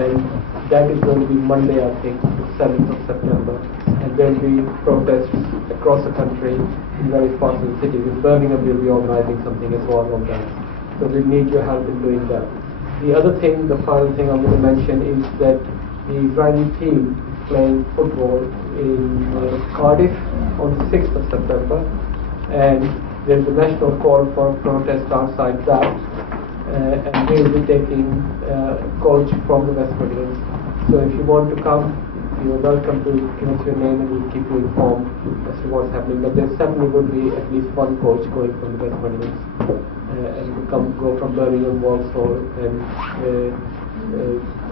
and that is going to be Monday, I think, the 7th of September. And there will be protests across the country in various parts of the city. In Birmingham, we'll be organizing something as well on that. So we need your help in doing that. The other thing, the final thing I'm going to mention is that the Israeli team is playing football in Cardiff on the 6th of September, and there's a national call for protest outside that, and we will be taking coach from the West Midlands. So if you want to come, you are welcome to give us your name and we'll keep you informed as to what's happening. But there certainly would be at least one coach going from the West Midlands, and go from Birmingham, Walsall, and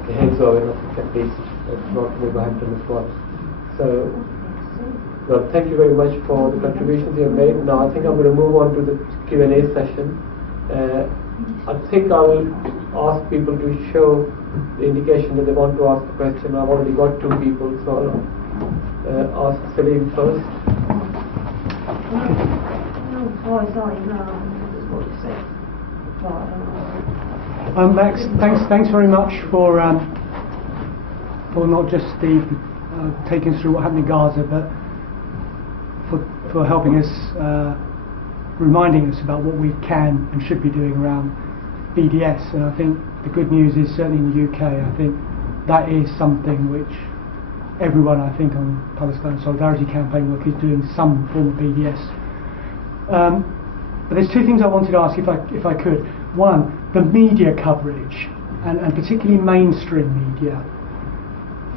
Halesowen at least, not Wolverhampton as well. So, well, thank you very much for the contributions you have made. Now I think I'm going to move on to the Q&A session. I think I will ask people to show the indication that they want to ask a question. I've already got 2 people, so I'll ask Salim first. Max, thanks very much for not just the taking us through what happened in Gaza, but for helping us, reminding us about what we can and should be doing around BDS. And I think the good news is, certainly in the UK, I think that is something which everyone, I think, on Palestine Solidarity Campaign work is doing some form of BDS. But there's 2 things I wanted to ask, if I could. One, the media coverage, and particularly mainstream media,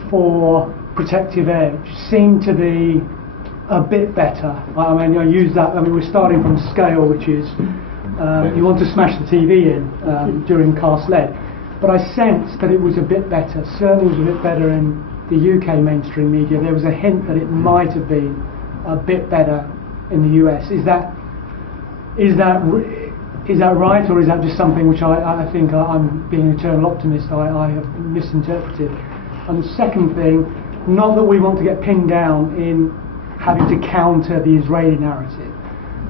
for Protective Edge seem to be a bit better. I mean, I use that. I mean, we're starting from scale, which is you want to smash the TV in during Cast Lead, but I sensed that it was a bit better. Certainly, it was a bit better in the UK mainstream media. There was a hint that it might have been a bit better in the US. Is that right, or is that just something which I think I'm being an eternal optimist? I have misinterpreted. And the second thing, not that we want to get pinned down in having to counter the Israeli narrative,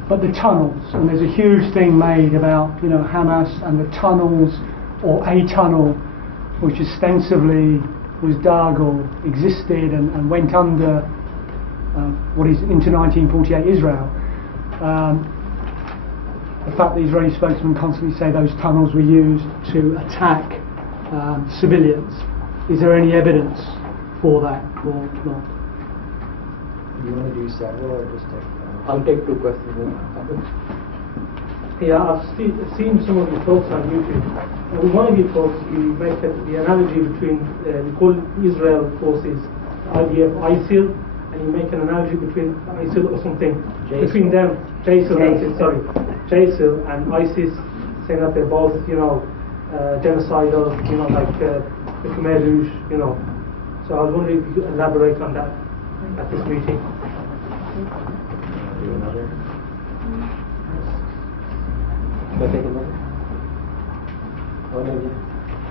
but the tunnels, and there's a huge thing made about, you know, Hamas and the tunnels, or a tunnel which ostensibly was dug or existed and went under what is into 1948 Israel. The fact that Israeli spokesmen constantly say those tunnels were used to attack civilians. Is there any evidence for that or not? Do you want to do several or just take? I'll take 2 questions. Yeah, I've seen some of your talks on YouTube. In one of your talks, you make the analogy between you call Israel forces IDF, ISIL, and you make an analogy between ISIL or something between them, JSIL and ISIS, saying that they're both, you know, genocidal, you know, like the Khmer Rouge, you know. So I was wondering if you could elaborate on that at this meeting. Do another. Should I take another? Oh, no,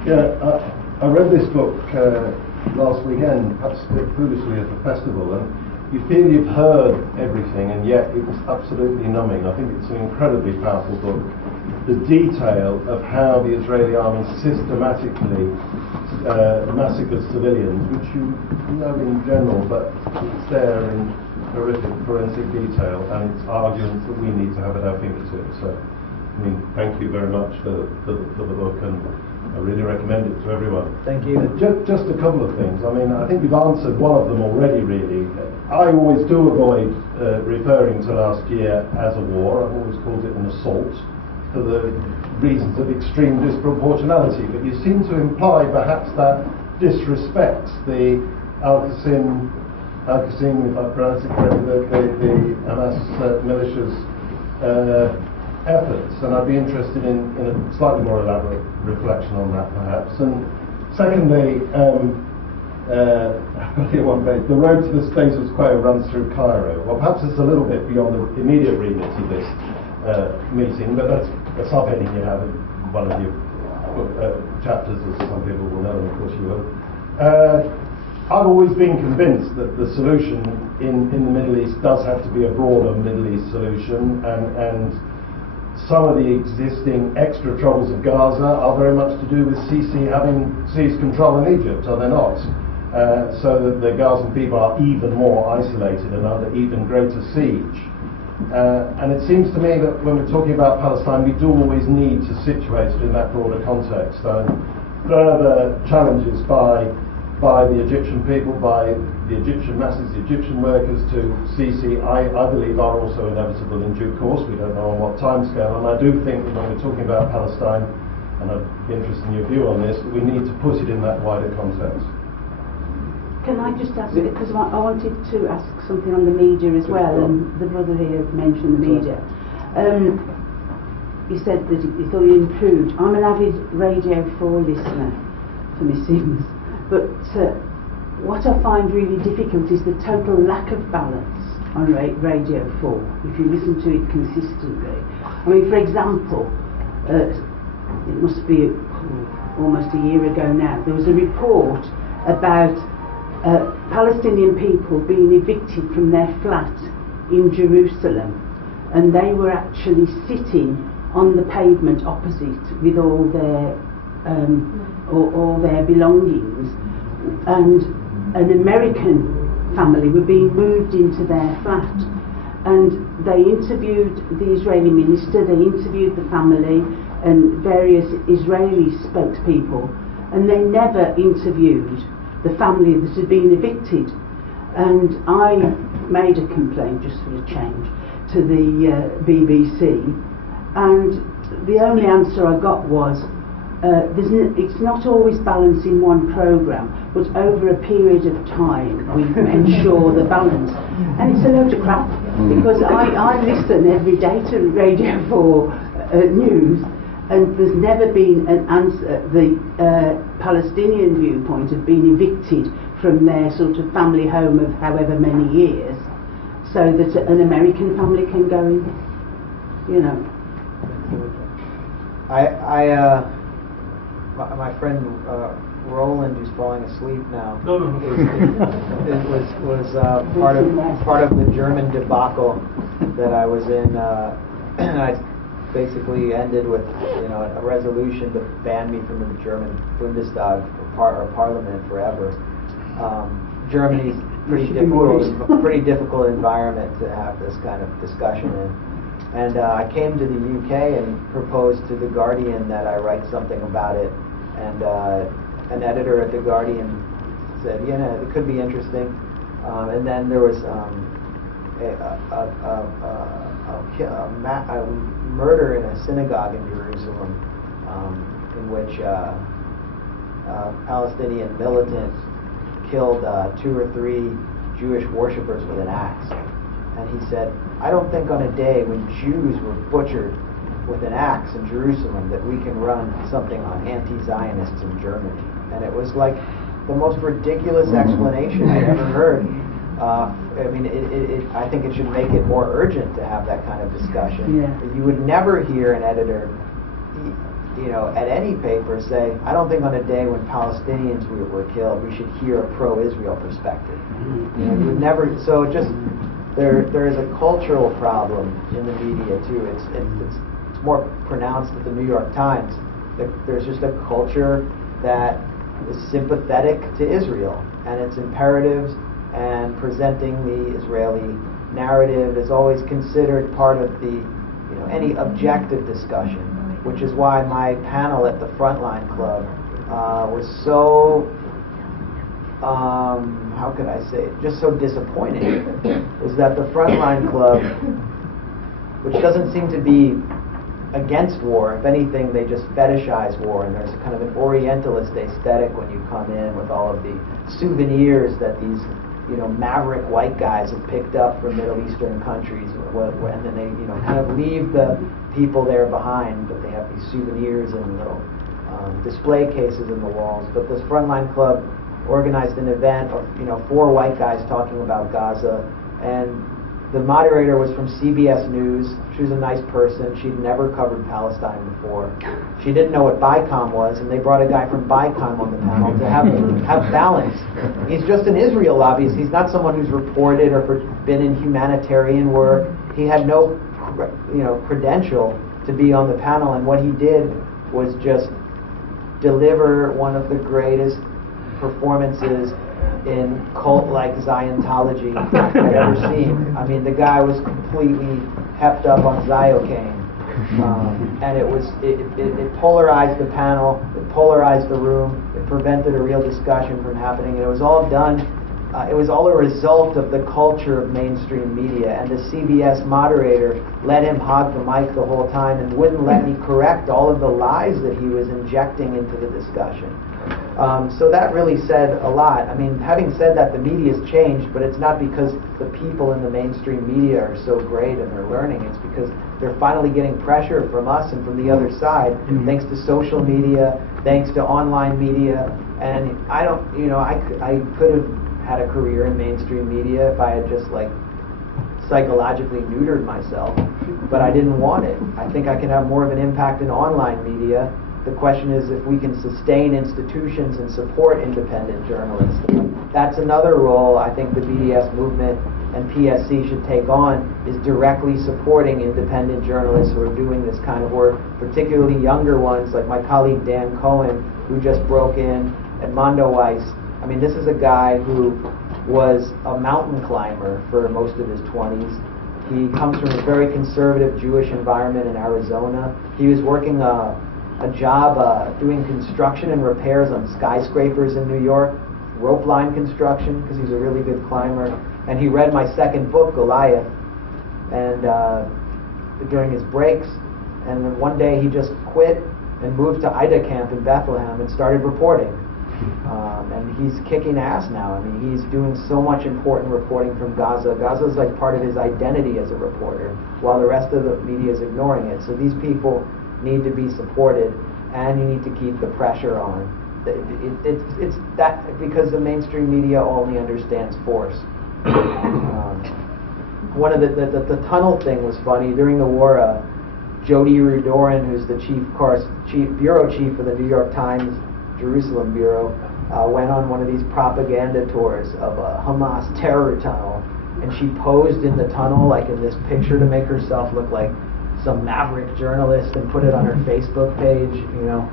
yeah. I read this book last weekend, perhaps a bit foolishly at the festival, and you feel you've heard everything, and yet it was absolutely numbing. I think it's an incredibly powerful book. The detail of how the Israeli army systematically massacred civilians, which you know in general, but it's there in horrific forensic detail, and it's arguments that we need to have at our fingertips. So, I mean, thank you very much for the book, and I really recommend it to everyone. Thank you. Just a couple of things. I mean, I think you've answered one of them already, really. I always do avoid referring to last year as a war. I've always called it an assault for the reasons of extreme disproportionality. But you seem to imply perhaps that disrespects the Al-Qasim, if I pronounce it correctly, the Hamas militia's efforts, and I'd be interested in a slightly more elaborate reflection on that, perhaps. And secondly, the road to the status quo runs through Cairo. Well, perhaps it's a little bit beyond the immediate remit of this meeting, but that's a subheading you have in one of your chapters, as some people will know, and of course you will. I've always been convinced that the solution in the Middle East does have to be a broader Middle East solution, and some of the existing extra troubles of Gaza are very much to do with Sisi having seized control in Egypt, are they not? So that the Gazan people are even more isolated and under even greater siege. And it seems to me that when we're talking about Palestine, we do always need to situate it in that broader context. Further challenges by the Egyptian people, by the Egyptian masses, the Egyptian workers to Sisi, I believe are also inevitable in due course. We don't know on what timescale, and I do think that when we're talking about Palestine, and I'd be interested in your view on this, we need to put it in that wider context. Can I just ask, because I wanted to ask something on the media as well, and the brother here mentioned the media. You said that you thought it improved. I'm an avid Radio 4 listener for my sins, but what I find really difficult is the total lack of balance on Radio 4, if you listen to it consistently. I mean, for example, it must be almost a year ago now, there was a report about Palestinian people being evicted from their flat in Jerusalem, and they were actually sitting on the pavement opposite with all their belongings, and an American family were being moved into their flat, and they interviewed the Israeli minister, they interviewed the family and various Israeli spokespeople, and they never interviewed the family that had been evicted. And I made a complaint, just for a change, to the BBC, and the only answer I got was it's not always balanced in one programme, but over a period of time we ensure the balance. And it's a load of crap, because I listen every day to Radio 4 news, and there's never been an answer. The Palestinian viewpoint of being evicted from their sort of family home of however many years, so that an American family can go in, you know. My friend Roland, who's falling asleep now, it was part of the German debacle that I was in. I basically ended with a resolution to ban me from the German Bundestag or Parliament forever. Germany's pretty difficult environment to have this kind of discussion in. And I came to the UK and proposed to The Guardian that I write something about it. And an editor at The Guardian said, it could be interesting. And then there was a murder in a synagogue in Jerusalem, in which a Palestinian militant killed 2 or 3 Jewish worshippers with an axe. And he said, I don't think on a day when Jews were butchered with an axe in Jerusalem that we can run something on anti-Zionists in Germany. And it was like the most ridiculous explanation I ever heard. I think it should make it more urgent to have that kind of discussion. Yeah. You would never hear an editor, at any paper say, I don't think on a day when Palestinians were killed, we should hear a pro-Israel perspective. You would never. So just there is a cultural problem in the media too. It's more pronounced at the New York Times. There's just a culture that is sympathetic to Israel and its imperatives, and presenting the Israeli narrative is always considered part of the any objective discussion, which is why my panel at the Frontline Club was so how could I say it? Just so disappointing. Was that the Frontline Club, which doesn't seem to be against war, if anything they just fetishize war, and there's kind of an Orientalist aesthetic when you come in with all of the souvenirs that these maverick white guys have picked up from Middle Eastern countries, and then they kind of leave the people there behind, but they have these souvenirs and little display cases in the walls. But this Frontline Club organized an event of 4 white guys talking about Gaza, and the moderator was from CBS News. She was a nice person. She'd never covered Palestine before. She didn't know what BICOM was, and they brought a guy from BICOM on the panel to have balance. He's just an Israel lobbyist. He's not someone who's reported or been in humanitarian work. He had no credential to be on the panel, and what he did was just deliver one of the greatest performances in cult-like Ziontology I've ever seen. I mean, the guy was completely hepped up on Ziocaine. And it polarized the panel, it polarized the room, it prevented a real discussion from happening, and it was all done, it was all a result of the culture of mainstream media, and the CBS moderator let him hog the mic the whole time and wouldn't let me correct all of the lies that he was injecting into the discussion. So that really said a lot. I mean, having said that, the media's changed, but it's not because the people in the mainstream media are so great and they're learning. It's because they're finally getting pressure from us and from the other side, thanks to social media, thanks to online media. And I don't, you know, I could have had a career in mainstream media if I had just like psychologically neutered myself, but I didn't want it. I think I can have more of an impact in online media. The question is if we can sustain institutions and support independent journalists. That's another role I think the BDS movement and PSC should take on, is directly supporting independent journalists who are doing this kind of work, particularly younger ones like my colleague Dan Cohen, who just broke in, and Mondo Weiss. I mean, this is a guy who was a mountain climber for most of his 20s. He comes from a very conservative Jewish environment in Arizona. He was working a job doing construction and repairs on skyscrapers in New York, rope line construction, because he's a really good climber. And he read my second book, Goliath, and during his breaks. And then one day he just quit and moved to Ida Camp in Bethlehem and started reporting. And he's kicking ass now. I mean, he's doing so much important reporting from Gaza. Gaza is like part of his identity as a reporter, while the rest of the media is ignoring it. So these people need to be supported, and you need to keep the pressure on. It's that because the mainstream media only understands force. One of the tunnel thing was funny. During the war, Jody Rudoran, who's the bureau chief of the New York Times Jerusalem bureau, went on one of these propaganda tours of a Hamas terror tunnel, and she posed in the tunnel like in this picture to make herself look like some maverick journalist and put it on her Facebook page. You know,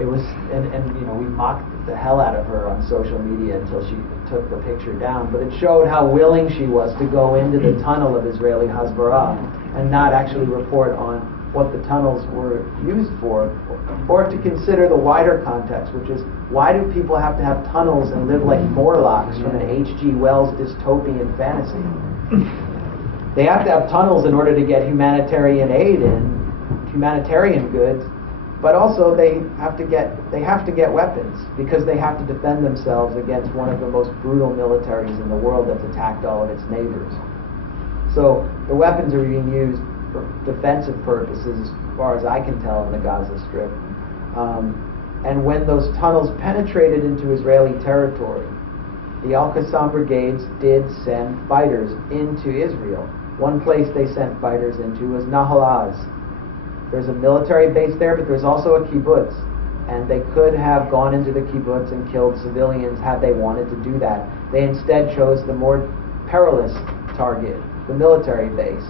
it was, and you know, we mocked the hell out of her on social media until she took the picture down. But it showed how willing she was to go into the tunnel of Israeli Hasbara and not actually report on what the tunnels were used for, or to consider the wider context, which is, why do people have to have tunnels and live like Morlocks from an H.G. Wells dystopian fantasy? They have to have tunnels in order to get humanitarian aid and humanitarian goods, but also they have to get weapons, because they have to defend themselves against one of the most brutal militaries in the world that's attacked all of its neighbors. So the weapons are being used for defensive purposes, as far as I can tell, in the Gaza Strip. And when those tunnels penetrated into Israeli territory, the Al-Qassam brigades did send fighters into Israel. One place they sent fighters into was Nahal Oz. There's a military base there, but there's also a kibbutz. And they could have gone into the kibbutz and killed civilians had they wanted to do that. They instead chose the more perilous target, the military base.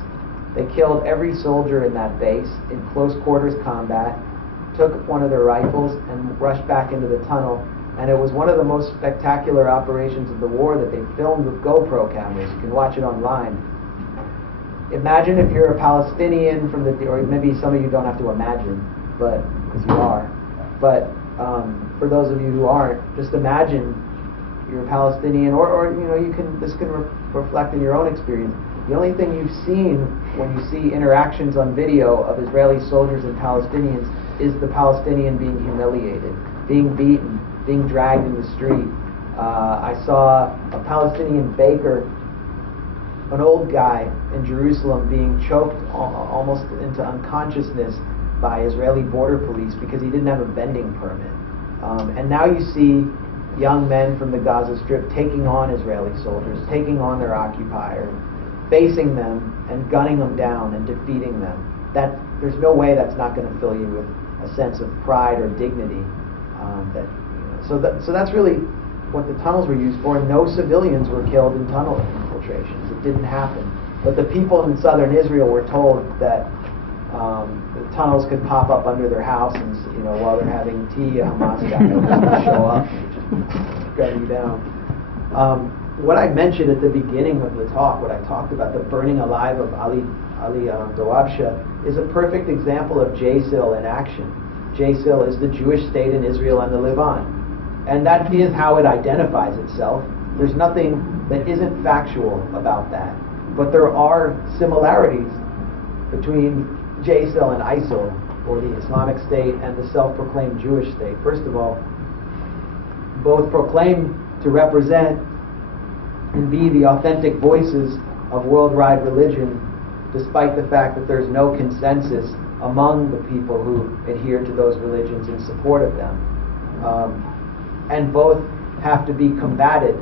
They killed every soldier in that base in close quarters combat, took one of their rifles and rushed back into the tunnel. And it was one of the most spectacular operations of the war that they filmed with GoPro cameras. You can watch it online. Imagine if you're a Palestinian from the, or maybe some of you don't have to imagine, but because you are. But for those of you who aren't, just imagine you're a Palestinian, or you know, this can reflect in your own experience. The only thing you've seen when you see interactions on video of Israeli soldiers and Palestinians is the Palestinian being humiliated, being beaten, being dragged in the street. I saw a Palestinian baker, an old guy in Jerusalem, being choked almost into unconsciousness by Israeli border police because he didn't have a vending permit. And now you see young men from the Gaza Strip taking on Israeli soldiers, taking on their occupier, facing them and gunning them down and defeating them. There's no way that's not going to fill you with a sense of pride or dignity. So that's really what the tunnels were used for. No civilians were killed in tunnel infiltrations. It didn't happen. But the people in southern Israel were told that The tunnels could pop up under their house, and while they're having tea, a Hamas guy would show up and just gun you down. What I mentioned at the beginning of the talk, what I talked about, the burning alive of Ali Dawabsha, is a perfect example of JSIL in action. JSIL is the Jewish state in Israel and the Levant. And that is how it identifies itself. There's nothing that isn't factual about that. But there are similarities between JSIL and ISIL, or the Islamic State, and the self-proclaimed Jewish state. First of all, both proclaim to represent and be the authentic voices of worldwide religion, despite the fact that there's no consensus among the people who adhere to those religions in support of them. And both have to be combated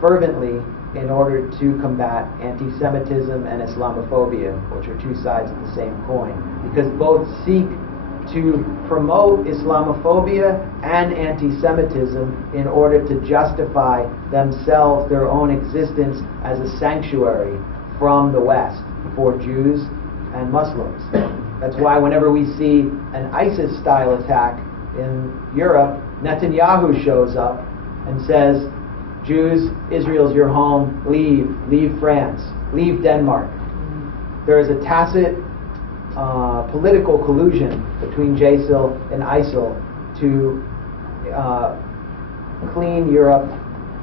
fervently in order to combat anti-Semitism and Islamophobia, which are two sides of the same coin, because both seek to promote Islamophobia and anti-Semitism in order to justify themselves, their own existence as a sanctuary from the West for Jews and Muslims. That's why whenever we see an ISIS-style attack in Europe, Netanyahu shows up and says, Jews, Israel's your home, leave France, leave Denmark. There is a tacit political collusion between JSIL and ISIL to clean Europe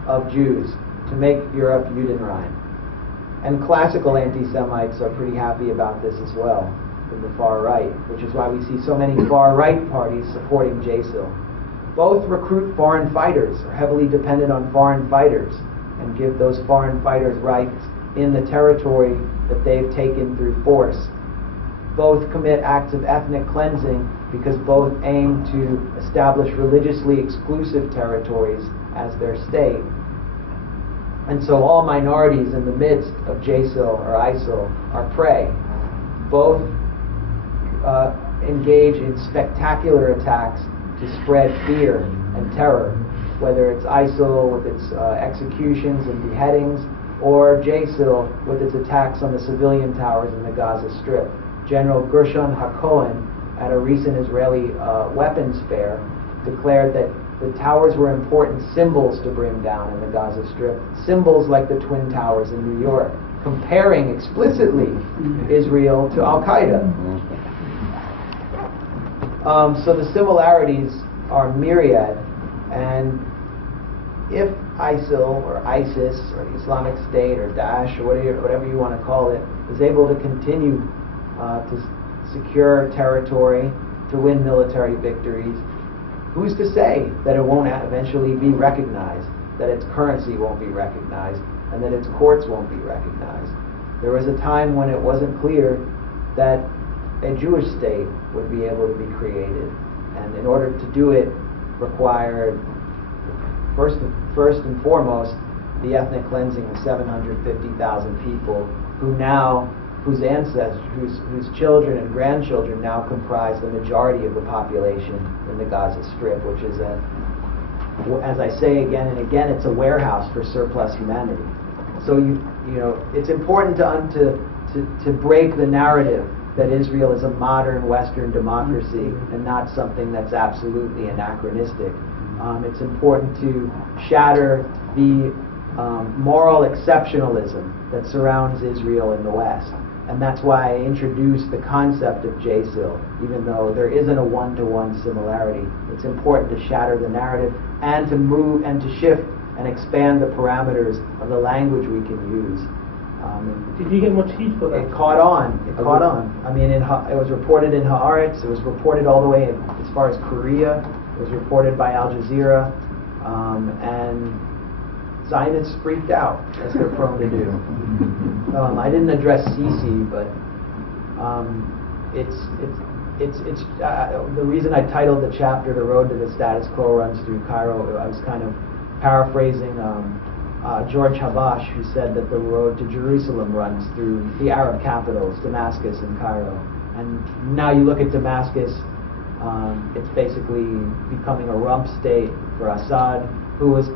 of Jews, to make Europe Judenrein. And classical anti-Semites are pretty happy about this as well, from the far right, which is why we see so many far-right parties supporting JSIL. Both recruit foreign fighters, are heavily dependent on foreign fighters, and give those foreign fighters rights in the territory that they've taken through force. Both commit acts of ethnic cleansing because both aim to establish religiously exclusive territories as their state. And so all minorities in the midst of JSIL or ISIL are prey. Both engage in spectacular attacks to spread fear and terror, whether it's ISIL with its executions and beheadings, or JSIL with its attacks on the civilian towers in the Gaza Strip. General Gershon HaKohen, at a recent Israeli weapons fair, declared that the towers were important symbols to bring down in the Gaza Strip, symbols like the Twin Towers in New York, comparing explicitly Israel to Al-Qaeda. So the similarities are myriad, and if ISIL or ISIS or the Islamic State or Daesh or whatever you want to call it is able to continue to secure territory, to win military victories, who's to say that it won't eventually be recognized, that its currency won't be recognized, and that its courts won't be recognized? There was a time when it wasn't clear that a Jewish state would be able to be created, and in order to do it required first and foremost the ethnic cleansing of 750,000 people whose ancestors, whose children and grandchildren now comprise the majority of the population in the Gaza Strip, which is as I say again and again, it's a warehouse for surplus humanity. So it's important to break the narrative that Israel is a modern Western democracy and not something that's absolutely anachronistic. It's important to shatter the moral exceptionalism that surrounds Israel in the West. And that's why I introduced the concept of JSIL, even though there isn't a one-to-one similarity. It's important to shatter the narrative and to move and to shift and expand the parameters of the language we can use. Did you get much heat for that? It caught on. I mean, it was reported in Haaretz. It was reported all the way as far as Korea. It was reported by Al Jazeera. And Zionists freaked out, as they're prone to do. I didn't address Sisi, but it's the reason I titled the chapter "The Road to the Status Quo Runs Through Cairo." I was kind of paraphrasing George Habash, who said that the road to Jerusalem runs through the Arab capitals, Damascus and Cairo. And now you look at Damascus, it's basically becoming a rump state for Assad, who was,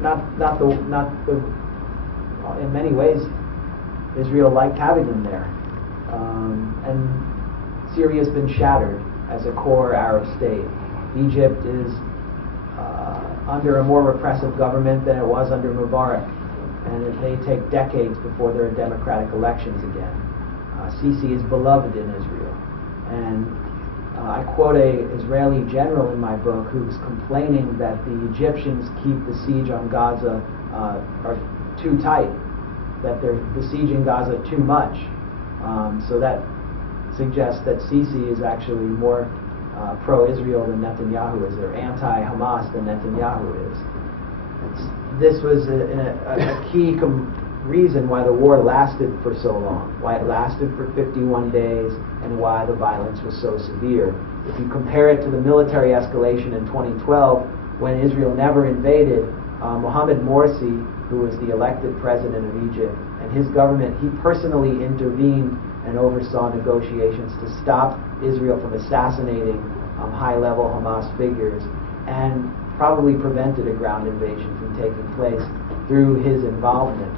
not the in many ways, Israel liked having him there. and Syria's been shattered as a core Arab state. Egypt is under a more repressive government than it was under Mubarak, and it may take decades before there are democratic elections again. Sisi is beloved in Israel, and I quote a Israeli general in my book who's complaining that the Egyptians keep the siege on Gaza are too tight, that they're besieging Gaza too much. So that suggests that Sisi is actually more pro-Israel than Netanyahu is, or anti-Hamas than Netanyahu is. This was a key reason why the war lasted for so long, why it lasted for 51 days, and why the violence was so severe. If you compare it to the military escalation in 2012, when Israel never invaded, Mohamed Morsi, who was the elected president of Egypt, and his government, he personally intervened and oversaw negotiations to stop Israel from assassinating high-level Hamas figures, and probably prevented a ground invasion from taking place through his involvement.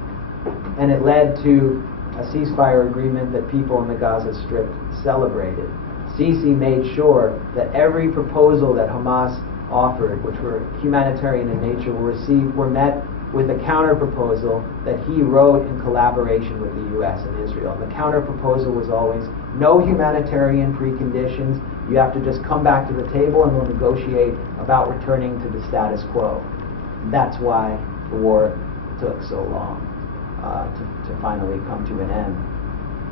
And it led to a ceasefire agreement that people in the Gaza Strip celebrated. Sisi made sure that every proposal that Hamas offered, which were humanitarian in nature, were met with a counter-proposal that he wrote in collaboration with the U.S. and Israel. The counter-proposal was always no humanitarian preconditions. You have to just come back to the table and we'll negotiate about returning to the status quo. That's why the war took so long to finally come to an end.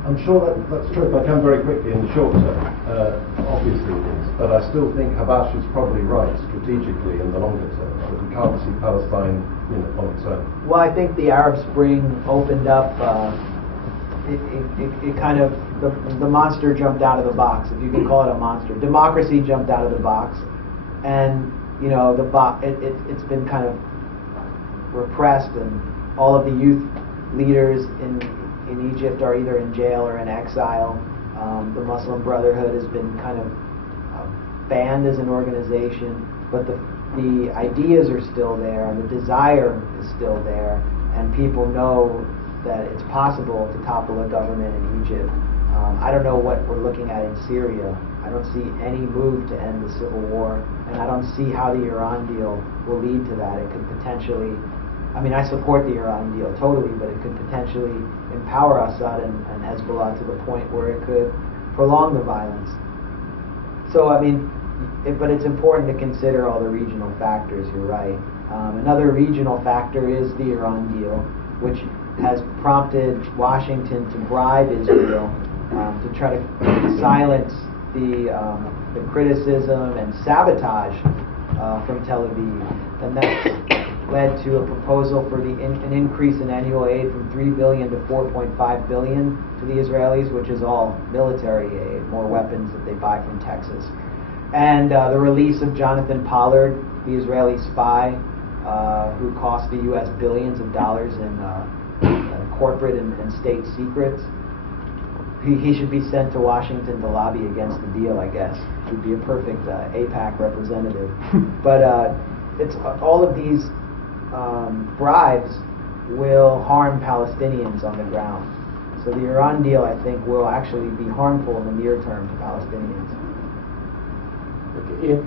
I'm sure that's true if I can very quickly in the short term. Obviously it is, but I still think Habash is probably right strategically in the longer term. That we can't see Palestine on its own. Well, I think the Arab Spring opened up. It kind of the monster jumped out of the box, if you can call it a monster. Democracy jumped out of the box, and it's been kind of repressed, and all of the youth leaders in Egypt are either in jail or in exile. The Muslim Brotherhood has been kind of banned as an organization, but the ideas are still there, and the desire is still there, and people know that it's possible to topple a government in Egypt. I don't know what we're looking at in Syria. I don't see any move to end the civil war, and I don't see how the Iran deal will lead to that. It could potentially, I support the Iran deal totally, but it could potentially empower Assad and Hezbollah to the point where it could prolong the violence. So, but it's important to consider all the regional factors, you're right. Another regional factor is the Iran deal, which has prompted Washington to bribe Israel to try to silence the criticism and sabotage from Tel Aviv. And that led to a proposal for an increase in annual aid from $3 billion to $4.5 billion to the Israelis, which is all military aid, more weapons that they buy from Texas. And the release of Jonathan Pollard, the Israeli spy, who cost the U.S. billions of dollars in corporate and state secrets. He should be sent to Washington to lobby against the deal, I guess. He would be a perfect AIPAC representative. But it's all of these bribes will harm Palestinians on the ground. So the Iran deal, I think, will actually be harmful in the near term to Palestinians. Okay, Ian?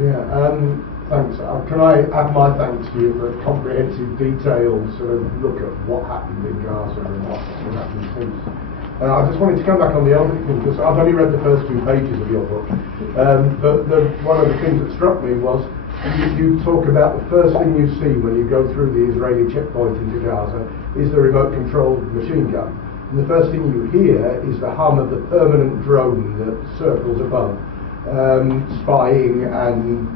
Yeah, thanks. Can I add my thanks to you for a comprehensive, detailed sort of look at what happened in Gaza and what's happened since. I just wanted to come back on the other thing, because I've only read the first 2 pages of your book, but one of the things that struck me was you talk about the first thing you see when you go through the Israeli checkpoint into Gaza is the remote-controlled machine gun. And the first thing you hear is the hum of the permanent drone that circles above, spying and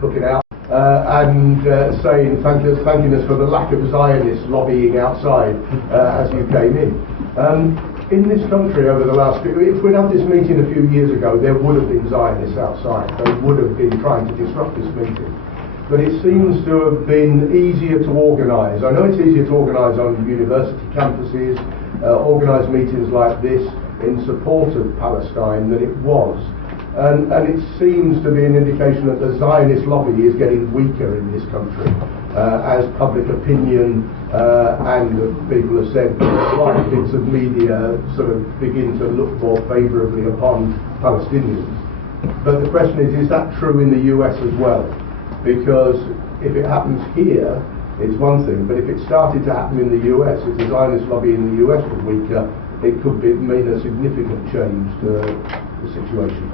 looking out and saying thanking us for the lack of Zionists lobbying outside as you came in. In this country over the last few, if we'd had this meeting a few years ago, there would have been Zionists outside. They would have been trying to disrupt this meeting. But it seems to have been easier to organise. I know it's easier to organise on university campuses, organise meetings like this in support of Palestine than it was. And it seems to be an indication that the Zionist lobby is getting weaker in this country. as public opinion and people have said, right bits of media sort of begin to look more favourably upon Palestinians. But the question is that true in the US as well? Because if it happens here, it's one thing, but if it started to happen in the US, if the Zionist lobby in the US was weaker, it could mean a significant change to the situation.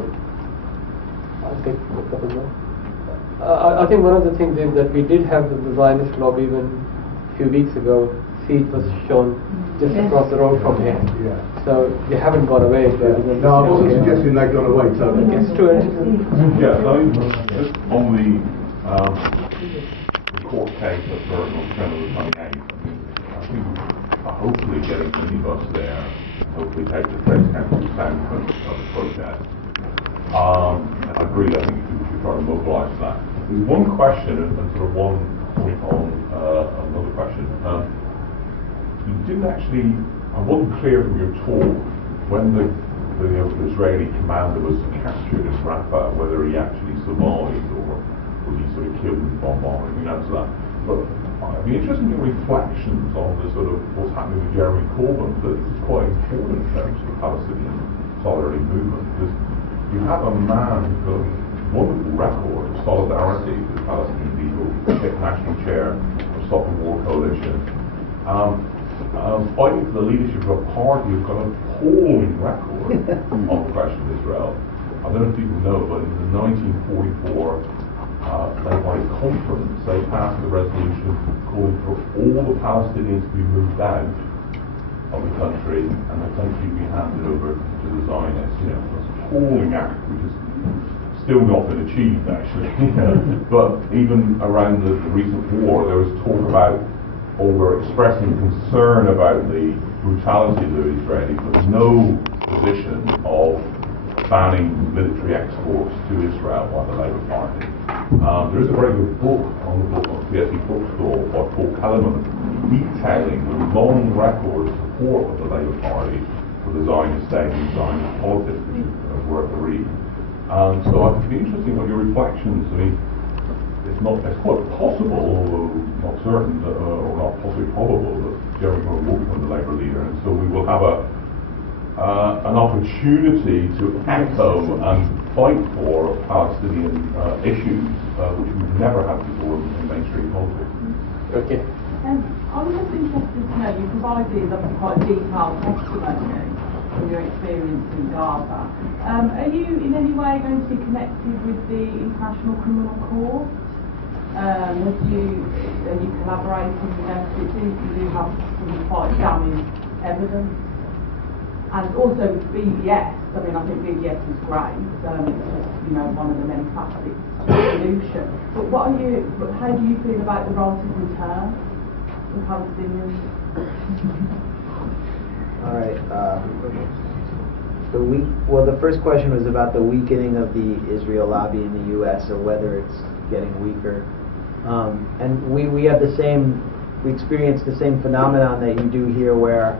I'll take a couple more. I think one of the things is that we did have the Zionist lobby when a few weeks ago, seat was shown just across the road from here. Yeah. So they haven't gone away. No, I wasn't suggesting they've gone away totally. It's true. Yeah, I mean, just on the court case of Birmingham, December the 28th, I think hopefully getting the minibus there, hopefully take the press council standpoint of the protest. I agree, I think we should try to mobilise that. There's one question, and sort of one point on another question. You didn't actually, I wasn't clear from your talk when the Israeli commander was captured in Rafah, whether he actually survived or was he sort of killed in bombardment. You can answer that. But I'd be interested in your reflections on the sort of what's happening with Jeremy Corbyn, because this is quite important in terms of the Palestinian solidarity movement, because you have a man who's got a wonderful record of solidarity with the Palestinian people, national chair of Stop the War Coalition, fighting for the leadership of a party who's got an appalling record on the question of Israel. I don't know if people know, but in the 1944 Labour Party conference, they passed a resolution calling for all the Palestinians to be moved out of the country and the country be handed over to the Zionists. You know, it's an appalling act, which is still not been achieved actually. But even around the recent war, there was talk about, or were expressing concern about the brutality of the Israelis, but no position of banning military exports to Israel by the Labour Party. There is a very good book on the PSE bookstore by Paul Kellerman detailing the long record of support of the Labour Party for the Zionist state and Zionist politics, which is worth a read. So I'd be interested in your reflections. I mean, it's quite possible, although not certain, or not possibly probable, that Jeremy Corbyn will become the Labour leader, and so we will have an opportunity to echo and fight for Palestinian issues, which we've never had before in mainstream politics. Okay. I was just interested to know, you provided obviously quite a detailed testimony of your experience in Gaza. Are you in any way going to be connected with the International Criminal Court? Are you collaborating with them? Because it seems you do have some quite damning evidence. And also with BBS, I mean, I think BBS is great. It's just, one of the many facets of the solution. But how do you feel about the right of return for Palestinians? All right. The first question was about the weakening of the Israel lobby in the U.S. or whether it's getting weaker. And we have we experience the same phenomenon that you do here, where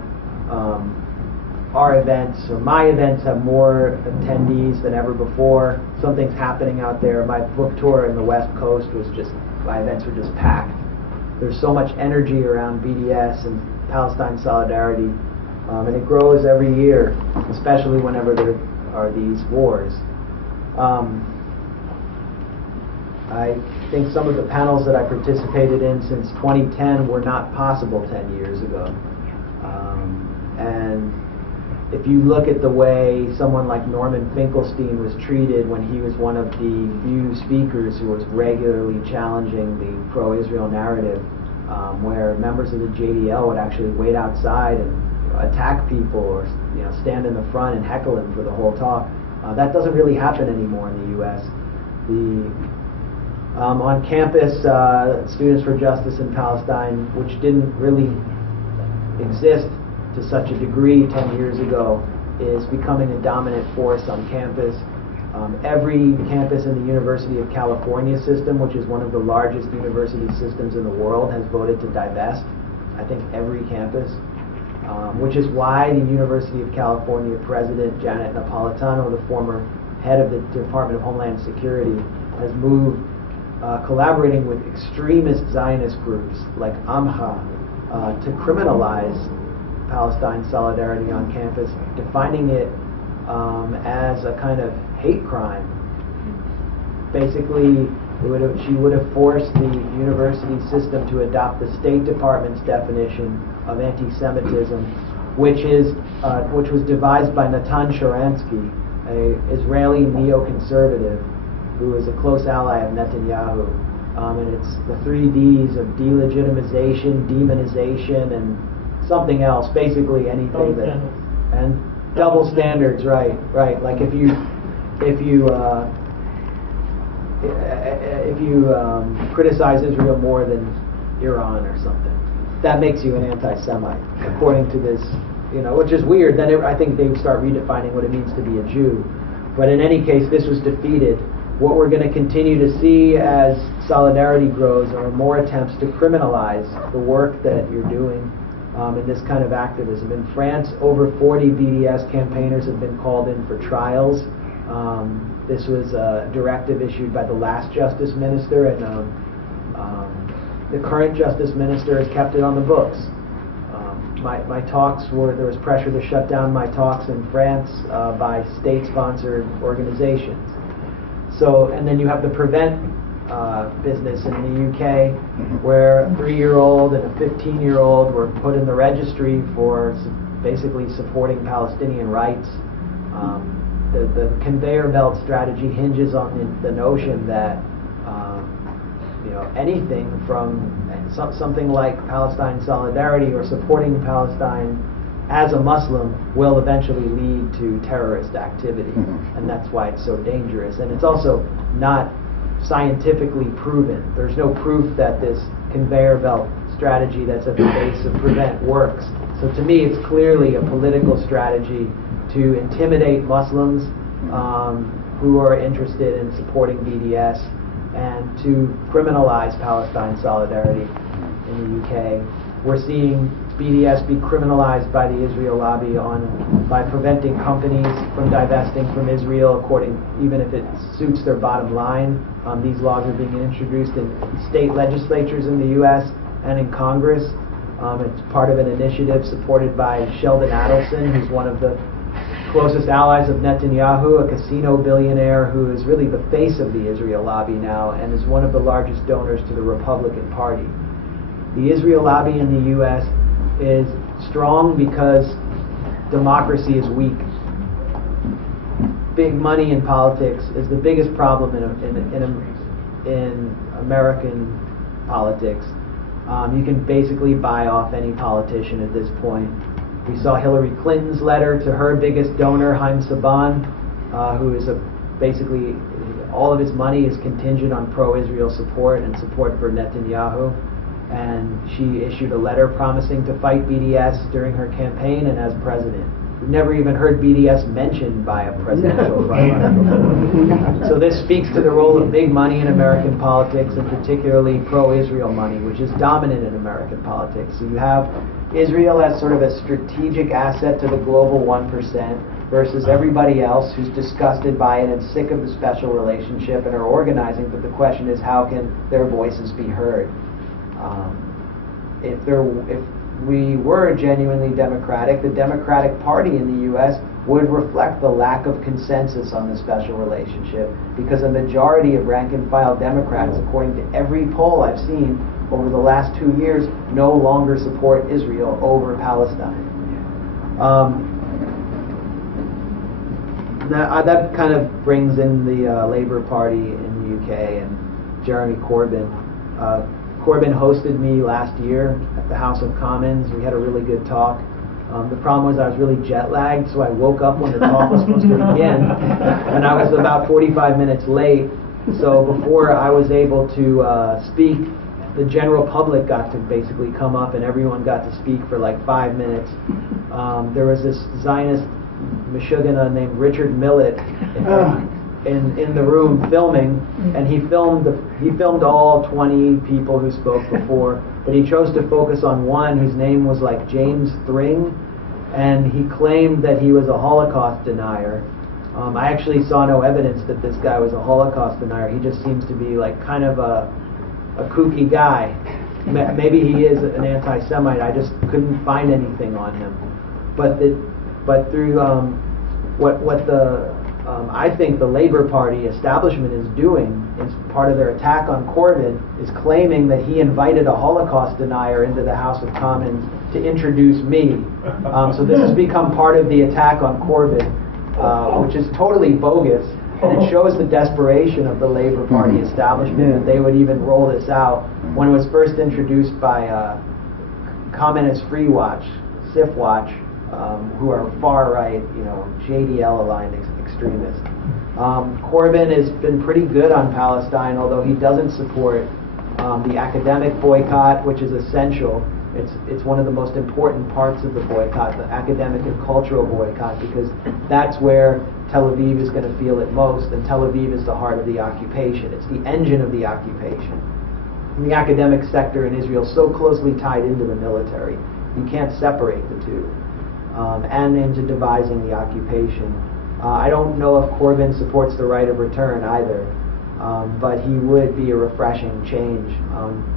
our events or my events have more attendees than ever before. Something's happening out there. My book tour in the West Coast my events were just packed. There's so much energy around BDS and Palestine solidarity, and it grows every year, especially whenever there are these wars. I think some of the panels that I participated in since 2010 were not possible 10 years ago. And if you look at the way someone like Norman Finkelstein was treated when he was one of the few speakers who was regularly challenging the pro-Israel narrative, where members of the JDL would actually wait outside and attack people or stand in the front and heckle him for the whole talk. That doesn't really happen anymore in the U.S. On campus, Students for Justice in Palestine, which didn't really exist to such a degree 10 years ago, is becoming a dominant force on campus. Every campus in the University of California system, which is one of the largest university systems in the world, has voted to divest. I think every campus. Which is why the University of California President Janet Napolitano, the former head of the Department of Homeland Security, has moved collaborating with extremist Zionist groups like Amha to criminalize Palestine solidarity on campus, defining it as a kind of hate crime. Basically, she would have forced the university system to adopt the State Department's definition of anti-Semitism, which was devised by Natan Sharansky, an Israeli neoconservative who is a close ally of Netanyahu. And it's the 3 Ds of delegitimization, demonization, and something else, basically anything and double standards, right. Like if you criticize Israel more than Iran or something, that makes you an anti-Semite, according to this, which is weird. Then I think they would start redefining what it means to be a Jew. But in any case, this was defeated. What we're going to continue to see as solidarity grows are more attempts to criminalize the work that you're doing in this kind of activism. In France, over 40 BDS campaigners have been called in for trials. This was a directive issued by the last Justice Minister, and the current Justice Minister has kept it on the books. My talks there was pressure to shut down my talks in France by state-sponsored organizations. So, and then you have the Prevent business in the UK, where a 3-year-old and a 15-year-old were put in the registry for basically supporting Palestinian rights. The conveyor belt strategy hinges on the notion that anything from something like Palestine solidarity or supporting Palestine as a Muslim will eventually lead to terrorist activity, and that's why it's so dangerous. And it's also not scientifically proven. There's no proof that this conveyor belt strategy that's at the base of Prevent works. So to me, it's clearly a political strategy to intimidate Muslims who are interested in supporting BDS, and to criminalize Palestine solidarity in the UK. We're seeing BDS be criminalized by the Israel lobby by preventing companies from divesting from Israel, even if it suits their bottom line. These laws are being introduced in state legislatures in the US and in Congress. It's part of an initiative supported by Sheldon Adelson, who's one of the closest allies of Netanyahu, a casino billionaire who is really the face of the Israel lobby now and is one of the largest donors to the Republican Party. The Israel lobby in the U.S. is strong because democracy is weak. Big money in politics is the biggest problem in American politics. You can basically buy off any politician at this point. We saw Hillary Clinton's letter to her biggest donor, Haim Saban, who is basically all of his money is contingent on pro-Israel support and support for Netanyahu. And she issued a letter promising to fight BDS during her campaign and as president. We've never even heard BDS mentioned by a presidential frontrunner. So this speaks to the role of big money in American politics, and particularly pro-Israel money, which is dominant in American politics. So you have Israel as sort of a strategic asset to the global 1% versus everybody else who's disgusted by it and sick of the special relationship and are organizing, but the question is, how can their voices be heard? If we were genuinely democratic, the Democratic Party in the U.S. would reflect the lack of consensus on the special relationship, because a majority of rank-and-file Democrats, according to every poll I've seen over the last 2 years, no longer support Israel over Palestine. That kind of brings in the Labour Party in the UK and Jeremy Corbyn. Corbyn hosted me last year at the House of Commons. We had a really good talk. The problem was I was really jet lagged, so I woke up when the talk was supposed to begin, and I was about 45 minutes late. So before I was able to speak, the general public got to basically come up, and everyone got to speak for like 5 minutes. There was this Zionist Meshuggah named Richard Millett in the room filming, and he filmed all 20 people who spoke before, but he chose to focus on one whose name was like James Thring, and he claimed that he was a Holocaust denier. I actually saw no evidence that this guy was a Holocaust denier. He just seems to be like kind of a kooky guy. Maybe he is an anti-Semite. I just couldn't find anything on him. But through what I think the Labour Party establishment is doing, as part of their attack on Corbyn, is claiming that he invited a Holocaust denier into the House of Commons to introduce me. So this has become part of the attack on Corbyn, which is totally bogus, and it shows the desperation of the Labour Party establishment that they would even roll this out when it was first introduced by Communist Free Watch, SIF Watch, who are far right, JDL aligned extremists. Corbyn has been pretty good on Palestine, although he doesn't support the academic boycott, which is essential. It's one of the most important parts of the boycott, the academic and cultural boycott, because that's where Tel Aviv is going to feel it most, and Tel Aviv is the heart of the occupation. It's the engine of the occupation. And the academic sector in Israel is so closely tied into the military. You can't separate the two. And into devising the occupation. I don't know if Corbyn supports the right of return either, but he would be a refreshing change.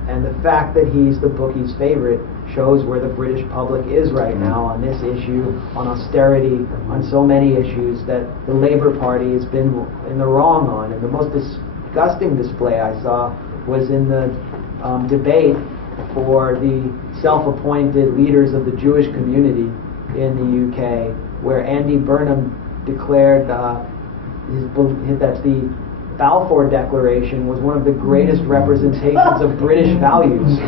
And the fact that he's the bookie's favorite shows where the British public is right now on this issue, on austerity, on so many issues that the Labour Party has been in the wrong on. And the most disgusting display I saw was in the debate for the self-appointed leaders of the Jewish community in the UK, where Andy Burnham declared that the Balfour Declaration was one of the greatest representations of British values.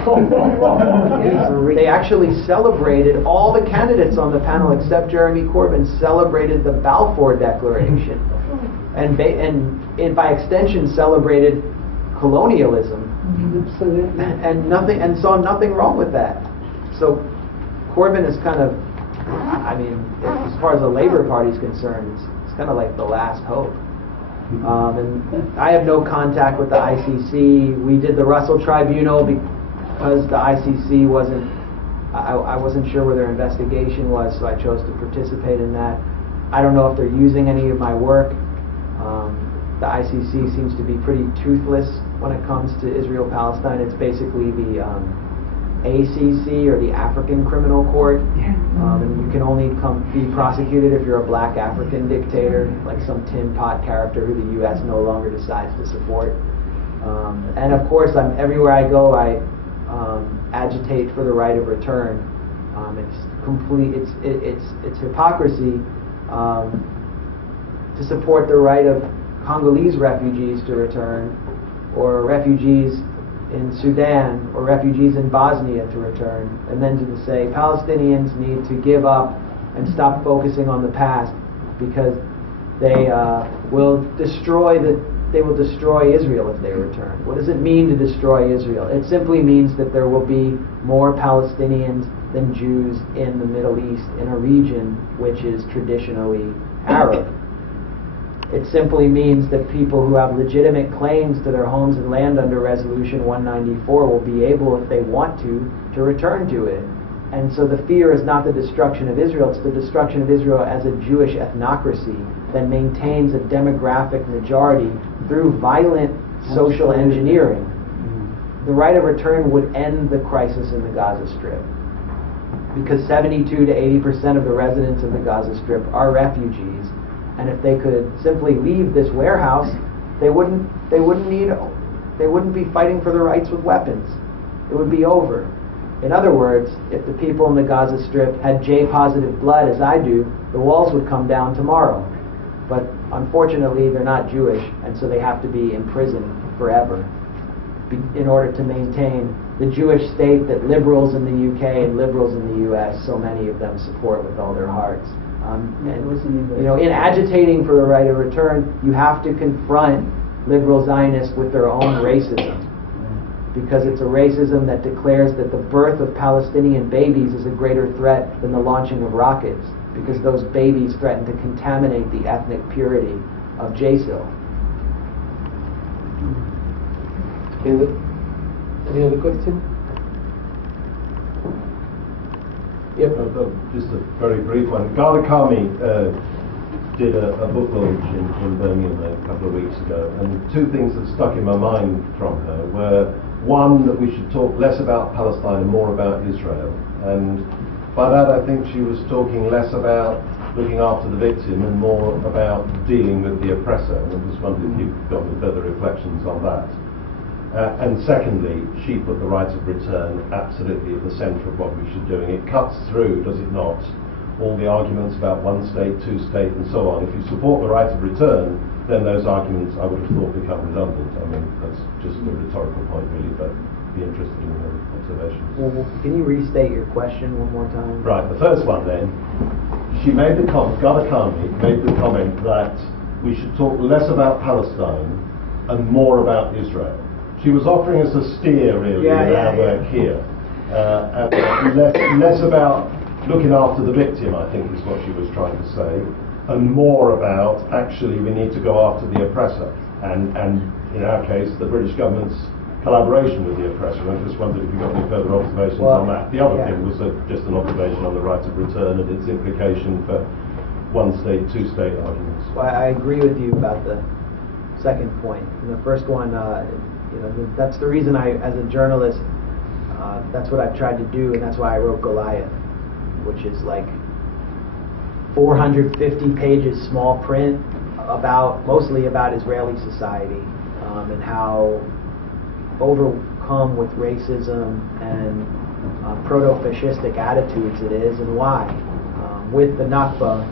They actually celebrated, all the candidates on the panel except Jeremy Corbyn celebrated the Balfour Declaration, and by extension celebrated colonialism, and saw nothing wrong with that. So Corbyn is kind of, as far as the Labour Party is concerned, it's kind of like the last hope. And I have no contact with the ICC. We did the Russell Tribunal because the ICC wasn't, I wasn't sure where their investigation was, so I chose to participate in that. I don't know if they're using any of my work. The ICC seems to be pretty toothless when it comes to Israel-Palestine. It's basically the ACC, or the African Criminal Court, and you can only be prosecuted if you're a black African dictator, like some tin pot character who the U.S. no longer decides to support. And of course, everywhere I go, I agitate for the right of return. It's hypocrisy to support the right of Congolese refugees to return, or refugees in Sudan, or refugees in Bosnia to return, and then to say Palestinians need to give up and stop focusing on the past because they will destroy Israel if they return. What does it mean to destroy Israel? It simply means that there will be more Palestinians than Jews in the Middle East, in a region which is traditionally Arab. It simply means that people who have legitimate claims to their homes and land under Resolution 194 will be able, if they want to return to it. And so the fear is not the destruction of Israel, it's the destruction of Israel as a Jewish ethnocracy that maintains a demographic majority through violent social engineering. The right of return would end the crisis in the Gaza Strip, because 72 to 80% of the residents of the Gaza Strip are refugees. And if they could simply leave this warehouse, they wouldn't be fighting for their rights with weapons. It would be over. In other words, if the people in the Gaza Strip had J-positive blood, as I do, the walls would come down tomorrow. But unfortunately, they're not Jewish, and so they have to be imprisoned forever in order to maintain the Jewish state that liberals in the UK and liberals in the US, so many of them support with all their hearts. In agitating for the right of return, you have to confront liberal Zionists with their own racism, because it's a racism that declares that the birth of Palestinian babies is a greater threat than the launching of rockets, because those babies threaten to contaminate the ethnic purity of Jasil. Any other question? Yep. Just a very brief one. Gala Kami did a book launch in Birmingham a couple of weeks ago, and two things that stuck in my mind from her were, one, that we should talk less about Palestine and more about Israel. And by that I think she was talking less about looking after the victim and more about dealing with the oppressor. And I just wondered if you've got any further reflections on that. And secondly, she put the right of return absolutely at the centre of what we should do. And it cuts through, does it not, all the arguments about one state, two state and so on. If you support the right of return, then those arguments I would have thought become redundant. I mean, that's just a rhetorical point really, but be interested in your observations. Well, can you restate your question one more time? Right, the first one then, she made the comment, Gada Kami made the comment that we should talk less about Palestine and more about Israel. She was offering us a steer really in our work here. Less about looking after the victim, I think is what she was trying to say, and more about actually we need to go after the oppressor, and in our case the British government's collaboration with the oppressor. I just wondered if you got any further observations on that. The other thing was just an observation on the right of return and its implication for one state, two state arguments. Well, I agree with you about the second point. And the first one, that's the reason I, as a journalist, that's what I've tried to do, and that's why I wrote Goliath, which is like 450 pages small print mostly about Israeli society and how overcome with racism and proto-fascistic attitudes it is, and why, with the Nakba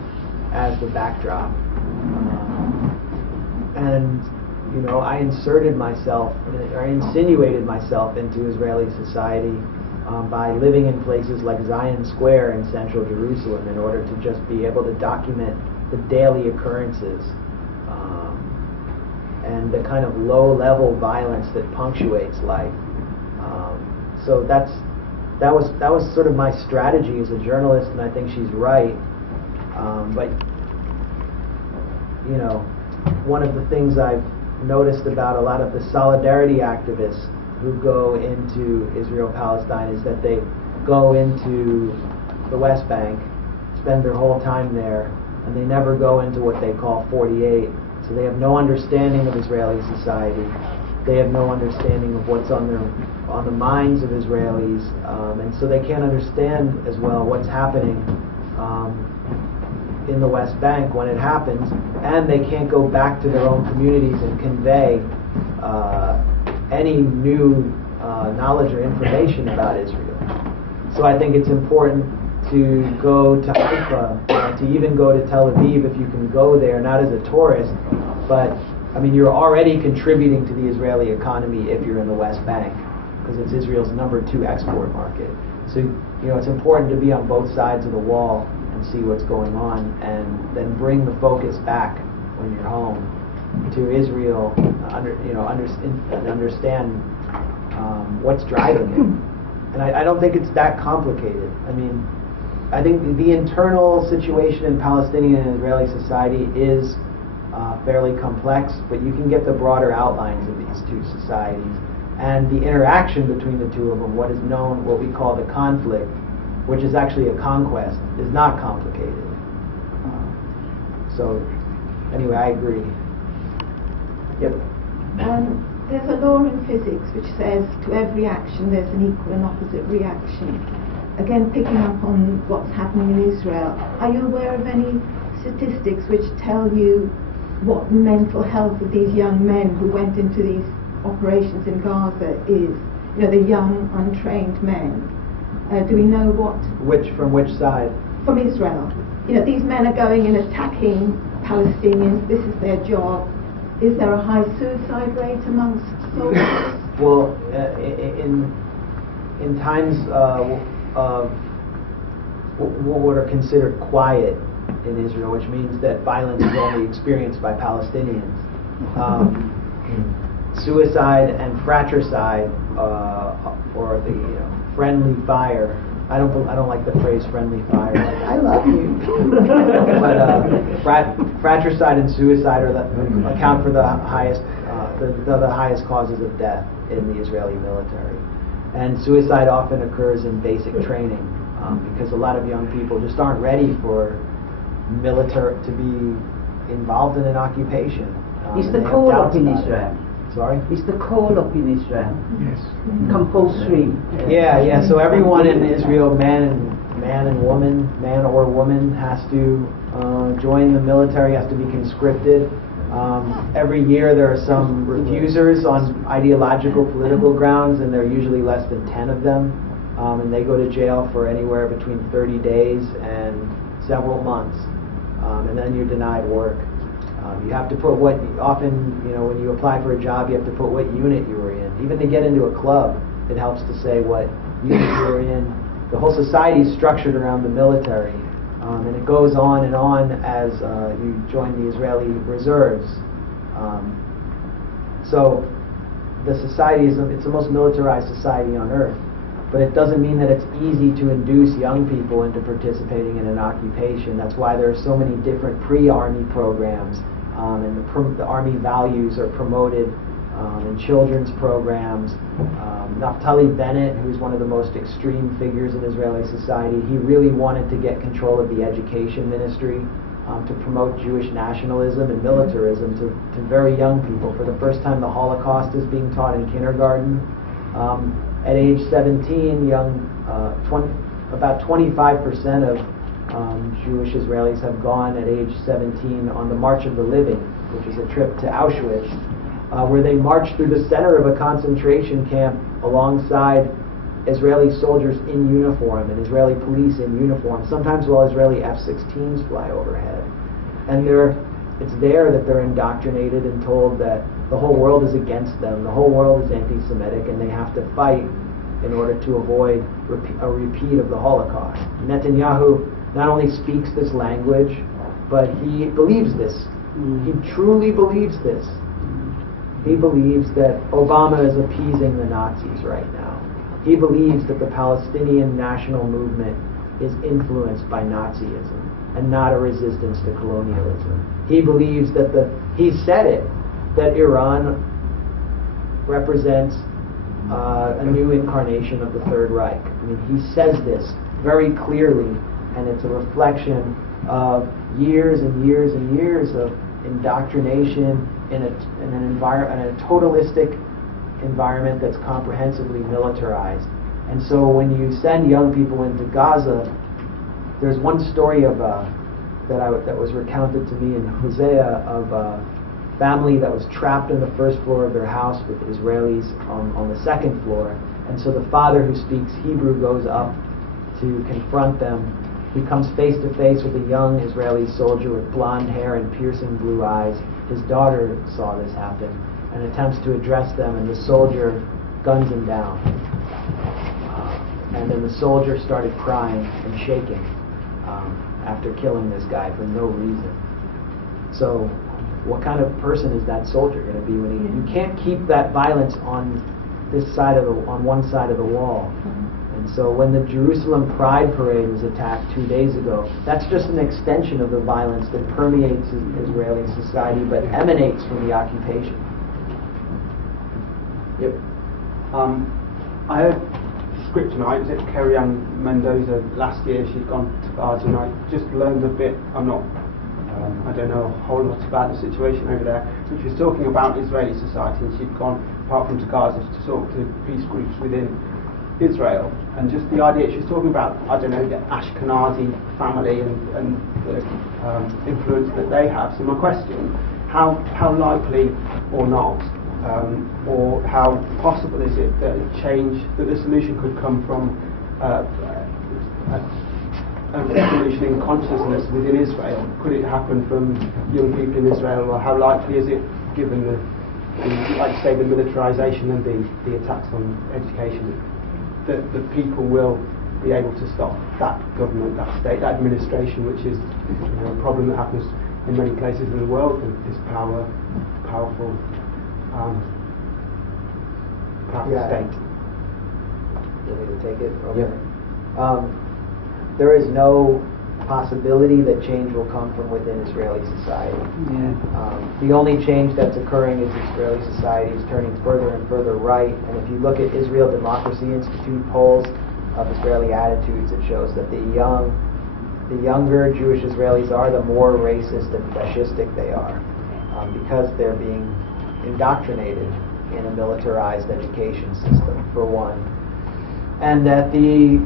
as the backdrop. I inserted myself, or insinuated myself into Israeli society by living in places like Zion Square in central Jerusalem in order to just be able to document the daily occurrences and the kind of low-level violence that punctuates life. So that was sort of my strategy as a journalist, and I think she's right. But one of the things I've noticed about a lot of the solidarity activists who go into Israel-Palestine is that they go into the West Bank, spend their whole time there, and they never go into what they call 48. So they have no understanding of Israeli society. They have no understanding of what's on the minds of Israelis, and so they can't understand as well what's happening in the West Bank when it happens, and they can't go back to their own communities and convey any new knowledge or information about Israel. So I think it's important to go to Haifa, to even go to Tel Aviv if you can go there, not as a tourist, but I mean you're already contributing to the Israeli economy if you're in the West Bank, because it's Israel's #2 export market. So it's important to be on both sides of the wall and see what's going on, and then bring the focus back when you're home to Israel, and understand what's driving it. And I don't think it's that complicated. I mean, I think the internal situation in Palestinian and Israeli society is fairly complex, but you can get the broader outlines of these two societies. And the interaction between the two of them, what is known, what we call the conflict, which is actually a conquest, is not complicated. So, anyway, I agree. Yep. There's a law in physics which says to every action there's an equal and opposite reaction. Again, picking up on what's happening in Israel, are you aware of any statistics which tell you what the mental health of these young men who went into these operations in Gaza is? The young, untrained men. Do we know what? From which side? From Israel. These men are going and attacking Palestinians. This is their job. Is there a high suicide rate amongst soldiers? Well, in times of what are considered quiet in Israel, which means that violence is only experienced by Palestinians, suicide and fratricide, or the friendly fire. I don't like the phrase friendly fire. Like, I love you. But fratricide and suicide account for the highest the highest causes of death in the Israeli military. And suicide often occurs in basic training because a lot of young people just aren't ready for to be involved in an occupation. Is and the they have call up doubts in about it. Israel? Sorry? Is the call up in Israel Yes. compulsory? Yeah. So everyone in Israel, man or woman, has to join the military, has to be conscripted. Every year there are some refusers on ideological, political grounds, and there are usually less than 10 of them. And they go to jail for anywhere between 30 days and several months. And then you're denied work. You have to put when you apply for a job, you have to put what unit you were in. Even to get into a club, it helps to say what unit you were in. The whole society is structured around the military. And it goes on and on as you join the Israeli reserves. So the society it's the most militarized society on earth. But it doesn't mean that it's easy to induce young people into participating in an occupation. That's why there are so many different pre-army programs, and the army values are promoted in children's programs. Naftali Bennett, who's one of the most extreme figures in Israeli society, he really wanted to get control of the education ministry to promote Jewish nationalism and militarism to very young people. For the first time, the Holocaust is being taught in kindergarten. At age 17, about 25% of Jewish Israelis have gone at age 17 on the March of the Living, which is a trip to Auschwitz, where they marched through the center of a concentration camp alongside Israeli soldiers in uniform and Israeli police in uniform, sometimes while Israeli F-16s fly overhead. And it's there that they're indoctrinated and told that the whole world is against them, the whole world is anti-Semitic, and they have to fight in order to avoid a repeat of the Holocaust. Netanyahu not only speaks this language, but he believes this. He truly believes this. He believes that Obama is appeasing the Nazis right now. He believes that the Palestinian national movement is influenced by Nazism and not a resistance to colonialism. He believes that he said it, that Iran represents a new incarnation of the Third Reich. I mean, he says this very clearly, and it's a reflection of years and years and years of indoctrination in a totalistic environment that's comprehensively militarized. And so when you send young people into Gaza, there's one story that was recounted to me in Hosea of a family that was trapped on the first floor of their house with Israelis on the second floor. And so the father, who speaks Hebrew, goes up to confront them. He comes face to face with a young Israeli soldier with blonde hair and piercing blue eyes. His daughter saw this happen and attempts to address them, and the soldier guns him down. And then the soldier started crying and shaking after killing this guy for no reason. So what kind of person is that soldier going to be when you can't keep that violence on one side of the wall? And so when the Jerusalem Pride Parade was attacked 2 days ago, that's just an extension of the violence that permeates Israeli society but emanates from the occupation. Yep. I heard script tonight. Was it Kerry Ann Mendoza last year? She'd gone to Gaza, and I just learned a bit. I don't know a whole lot about the situation over there. But she was talking about Israeli society, and she'd gone, apart from to Gaza, to talk to peace groups within Israel, and just the idea she was talking about, I don't know, the Ashkenazi family and the influence that they have. So my question, how likely or not, or how possible is it that the solution could come from a revolution in consciousness within Israel? Could it happen from young people in Israel, or how likely is it, given like you say, the militarization and the attacks on education, that the people will be able to stop that government, that state, that administration, which is a problem that happens in many places in the world, with this powerful state. You want me to take it? Okay. Yeah. There is no possibility that change will come from within Israeli society. The only change that's occurring is Israeli society is turning further and further right. And if you look at Israel Democracy Institute polls of Israeli attitudes, it shows that the young the younger Jewish Israelis are, the more racist and fascistic they are, because they're being indoctrinated in a militarized education system, for one. And that the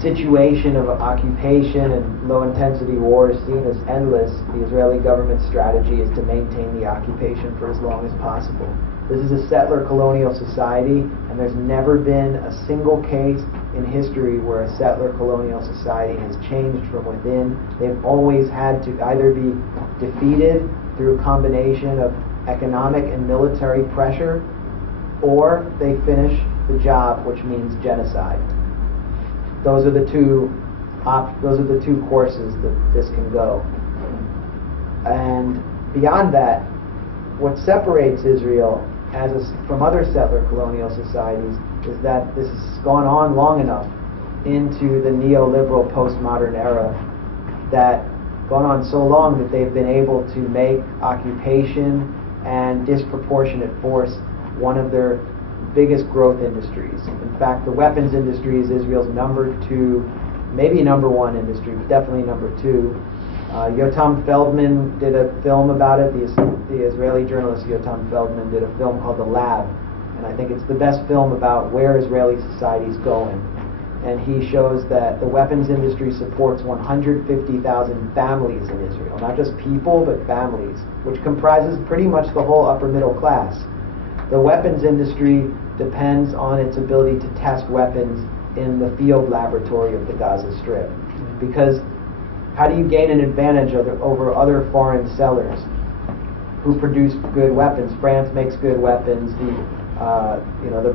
situation of occupation and low-intensity war is seen as endless. The Israeli government's strategy is to maintain the occupation for as long as possible. This is a settler colonial society, and there's never been a single case in history where a settler colonial society has changed from within. They've always had to either be defeated through a combination of economic and military pressure, or they finish the job, which means genocide. Those are the two courses that this can go. And beyond that, what separates Israel from other settler colonial societies is that this has gone on long enough into the neoliberal postmodern era, that gone on so long that they've been able to make occupation and disproportionate force one of their biggest growth industries. In fact, the weapons industry is Israel's number 2, maybe number 1 industry, but definitely number 2. Yotam Feldman did a film about it. The Israeli journalist Yotam Feldman did a film called The Lab, and I think it's the best film about where Israeli society is going. And he shows that the weapons industry supports 150,000 families in Israel, not just people, but families, which comprises pretty much the whole upper middle class. The weapons industry depends on its ability to test weapons in the field laboratory of the Gaza Strip. Because how do you gain an advantage over other foreign sellers who produce good weapons? France makes good weapons. The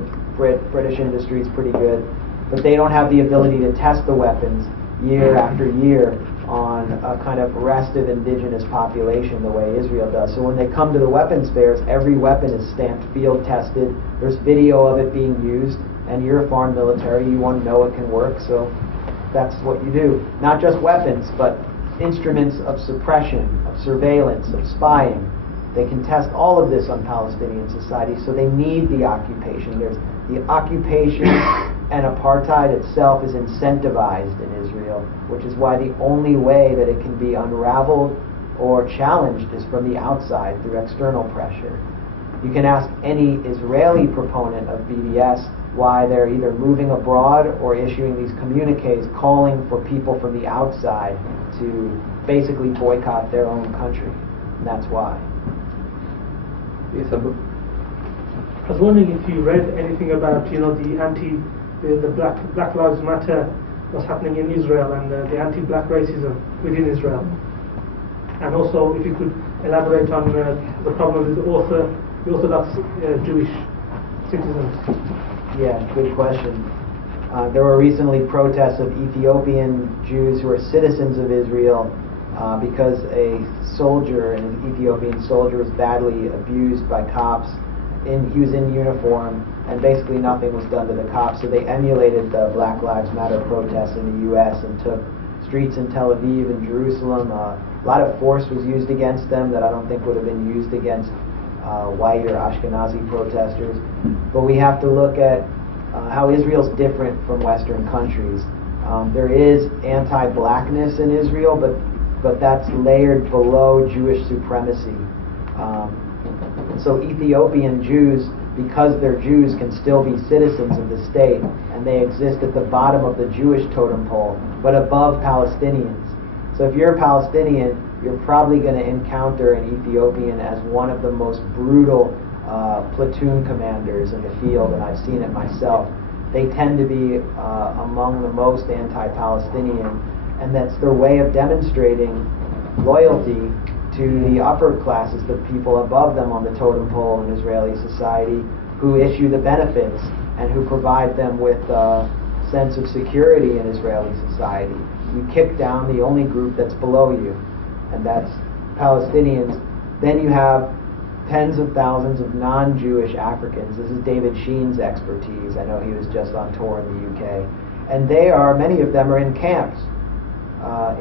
British industry is pretty good, but they don't have the ability to test the weapons year after year on a kind of restive indigenous population the way Israel does. So when they come to the weapons fairs, every weapon is stamped field tested. There's video of it being used, and you're a foreign military, you want to know it can work, so that's what you do. Not just weapons, but instruments of suppression, of surveillance, of spying. They can test all of this on Palestinian society, so they need the occupation. There's the occupation, and apartheid itself is incentivized in Israel, which is why the only way that it can be unraveled or challenged is from the outside, through external pressure. You can ask any Israeli proponent of BDS why they're either moving abroad or issuing these communiques calling for people from the outside to basically boycott their own country. And that's why. Yes, sir. I was wondering if you read anything about, the Black Lives Matter, what's happening in Israel, and the anti-black racism within Israel. And also, if you could elaborate on the problem with the Orthodox Jewish citizens. Yeah, good question. There were recently protests of Ethiopian Jews who are citizens of Israel because an Ethiopian soldier was badly abused by cops. He was in uniform, and basically nothing was done to the cops. So they emulated the Black Lives Matter protests in the U.S. and took streets in Tel Aviv and Jerusalem. A lot of force was used against them that I don't think would have been used against white or Ashkenazi protesters. But we have to look at how Israel's different from Western countries. There is anti-blackness in Israel, but that's layered below Jewish supremacy. So Ethiopian Jews, because they're Jews, can still be citizens of the state, and they exist at the bottom of the Jewish totem pole, but above Palestinians. So if you're a Palestinian, you're probably going to encounter an Ethiopian as one of the most brutal platoon commanders in the field, and I've seen it myself. They tend to be among the most anti-Palestinian, and that's their way of demonstrating loyalty to the upper classes, the people above them on the totem pole in Israeli society, who issue the benefits and who provide them with a sense of security in Israeli society. You kick down the only group that's below you, and that's Palestinians. Then you have tens of thousands of non-Jewish Africans. This is David Sheen's expertise. I know he was just on tour in the UK. And many of them are in camps,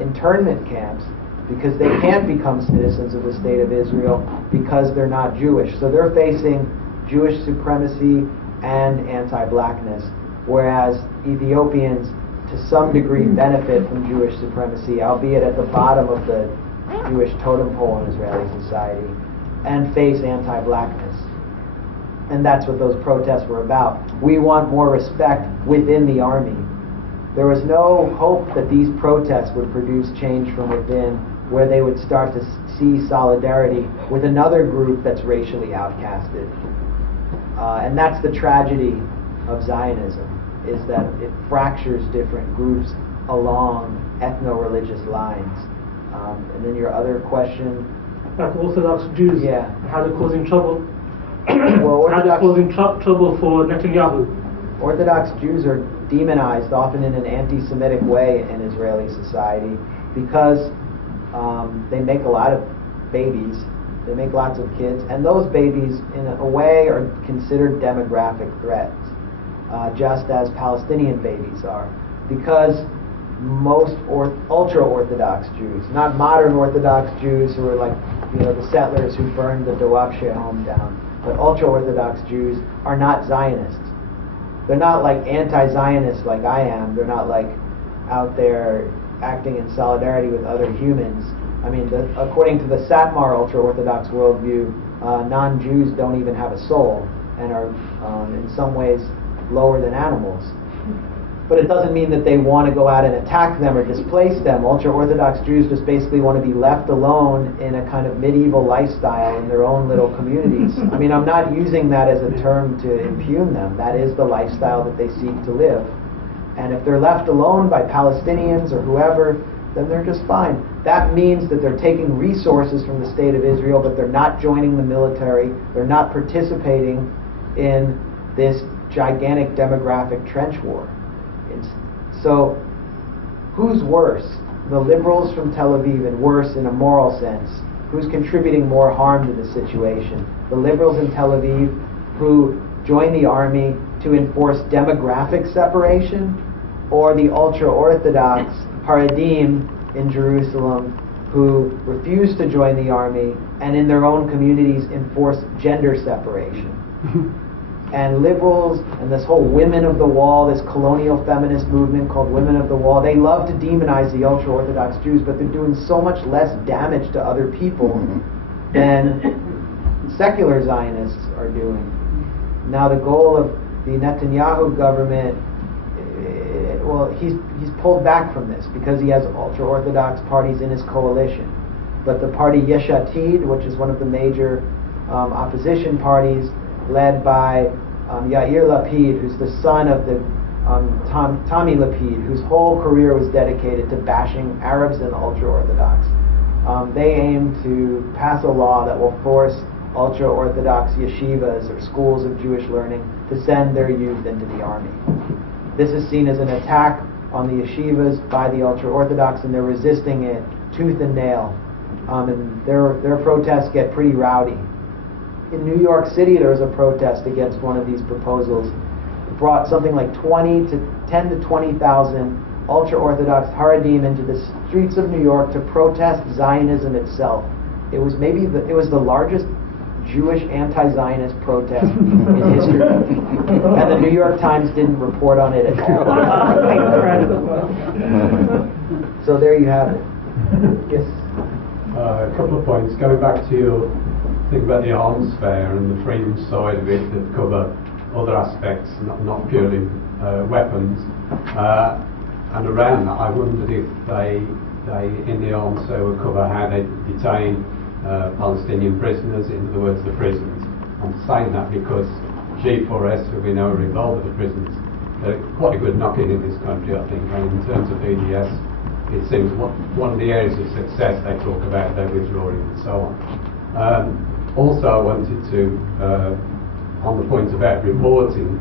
internment camps, because they can't become citizens of the state of Israel because they're not Jewish. So they're facing Jewish supremacy and anti-blackness, whereas Ethiopians to some degree benefit from Jewish supremacy, albeit at the bottom of the Jewish totem pole in Israeli society, and face anti-blackness. And that's what those protests were about. We want more respect within the army. There was no hope that these protests would produce change from within, where they would start to see solidarity with another group that's racially outcasted. And that's the tragedy of Zionism, is that it fractures different groups along ethno-religious lines. And then your other question? About Orthodox Jews, yeah, how they're causing trouble. Well, how they're causing trouble for Netanyahu. Orthodox Jews are demonized, often in an anti-Semitic way, in Israeli society because they make a lot of babies. They make lots of kids, and those babies, in a way, are considered demographic threats, just as Palestinian babies are, because most ultra-Orthodox Jews, not modern Orthodox Jews who are like, the settlers who burned the Dawabshe home down, but ultra-Orthodox Jews are not Zionists. They're not like anti-Zionists like I am. They're not like out there acting in solidarity with other humans. I mean, according to the Satmar ultra-Orthodox worldview, non-Jews don't even have a soul and are in some ways lower than animals. But it doesn't mean that they want to go out and attack them or displace them. Ultra-Orthodox Jews just basically want to be left alone in a kind of medieval lifestyle in their own little communities. I mean, I'm not using that as a term to impugn them. That is the lifestyle that they seek to live. And if they're left alone by Palestinians or whoever, then they're just fine. That means that they're taking resources from the state of Israel, but they're not joining the military. They're not participating in this gigantic demographic trench war. So, who's worse? The liberals from Tel Aviv, and worse in a moral sense? Who's contributing more harm to the situation? The liberals in Tel Aviv who join the army to enforce demographic separation, or the ultra-Orthodox Haredim in Jerusalem who refuse to join the army and in their own communities enforce gender separation? And liberals and this whole Women of the Wall, this colonial feminist movement called Women of the Wall, they love to demonize the ultra-Orthodox Jews, but they're doing so much less damage to other people than secular Zionists are doing. Now the goal of the Netanyahu government, he's pulled back from this because he has ultra-Orthodox parties in his coalition. But the party Yesh Atid, which is one of the major opposition parties, led by Yair Lapid, who's the son of the Tommy Lapid, whose whole career was dedicated to bashing Arabs and ultra-Orthodox. They aim to pass a law that will force ultra-Orthodox yeshivas or schools of Jewish learning to send their youth into the army. This is seen as an attack on the yeshivas by the ultra-Orthodox, and they're resisting it tooth and nail. And their protests get pretty rowdy. In New York City, there was a protest against one of these proposals. It brought something like 10 to 20,000 ultra-Orthodox Haredim into the streets of New York to protest Zionism itself. It was the largest Jewish anti-Zionist protest in history. And the New York Times didn't report on it at all. So there you have it. Yes? A couple of points. Going back to your thing about the arms fair and the freedom side of it that cover other aspects, not purely weapons. And around that, I wondered if they in the arms fair would cover how they detain Palestinian prisoners, in other words, the prisons. I'm saying that because G4S, who we know are involved with the prisons, they're quite a good knock-in in this country, I think. And in terms of BDS, it seems one of the areas of success they talk about, their withdrawing and so on. Also, I wanted to, on the point about reporting,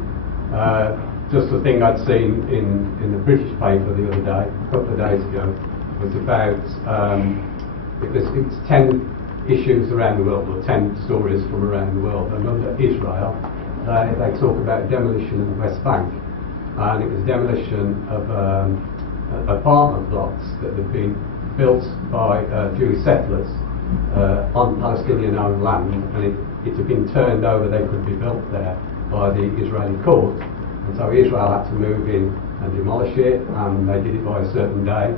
just a thing I'd seen in the British paper the other day, a couple of days ago, was about, it's 10 issues around the world, or 10 stories from around the world, and under Israel, they talk about demolition of the West Bank, and it was demolition of apartment blocks that had been built by Jewish settlers on Palestinian-owned land, and it had been turned over, they could be built there by the Israeli court, and so Israel had to move in and demolish it, and they did it by a certain day.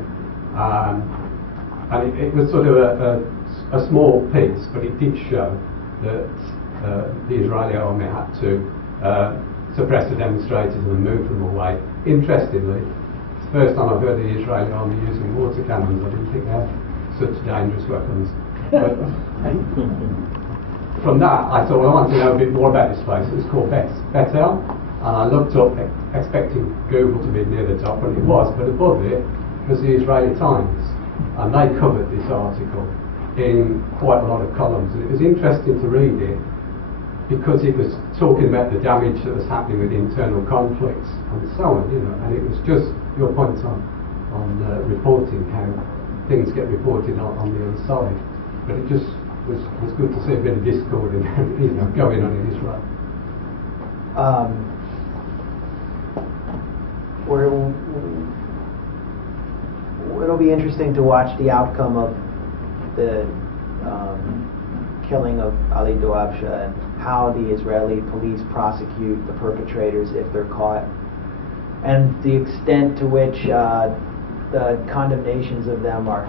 And it was sort of a small piece, but it did show that the Israeli army had to suppress the demonstrators and move them away. Interestingly, it's the first time I've heard the Israeli army using water cannons. I didn't think they had such dangerous weapons. But from that, I thought, well, I want to know a bit more about this place. It was called Bethel, and I looked up expecting Google to be near the top, and it was, but above it was the Israeli Times, and they covered this article in quite a lot of columns, and it was interesting to read it because it was talking about the damage that was happening with internal conflicts and so on, and it was just your point on reporting how things get reported on the other side, but it just was good to see a bit of discord and going on in Israel. It'll be interesting to watch the outcome of the killing of Ali Dawabsha and how the Israeli police prosecute the perpetrators if they're caught, and the extent to which the condemnations of them are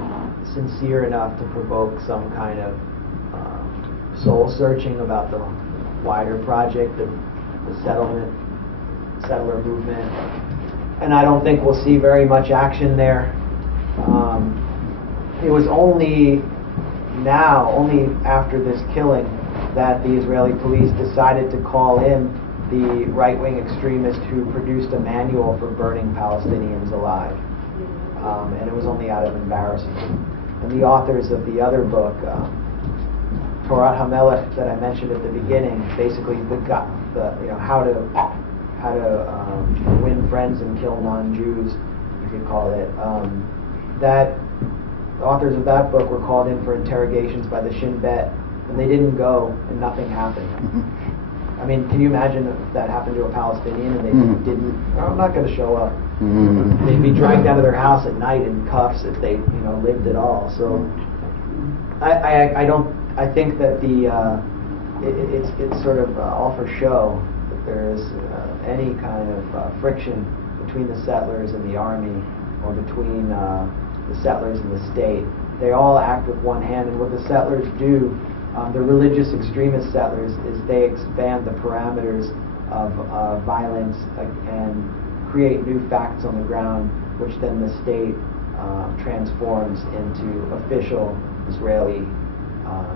sincere enough to provoke some kind of soul searching about the wider project, the settler movement. And I don't think we'll see very much action there. It was only after this killing that the Israeli police decided to call in the right-wing extremist who produced a manual for burning Palestinians alive. And it was only out of embarrassment. And the authors of the other book, Torah HaMelech, that I mentioned at the beginning, basically how to win friends and kill non-Jews, you could call it. The authors of that book were called in for interrogations by the Shin Bet, and they didn't go, and nothing happened. I mean, can you imagine if that happened to a Palestinian and they didn't? I'm not going to show up. They'd be dragged out of their house at night in cuffs if they, lived at all. So, I think that it's sort of all for show that there is any kind of friction between the settlers and the army, or between the settlers and the state. They all act with one hand, and what the settlers do, the religious extremist settlers, is they expand the parameters of violence and create new facts on the ground, which then the state transforms into official Israeli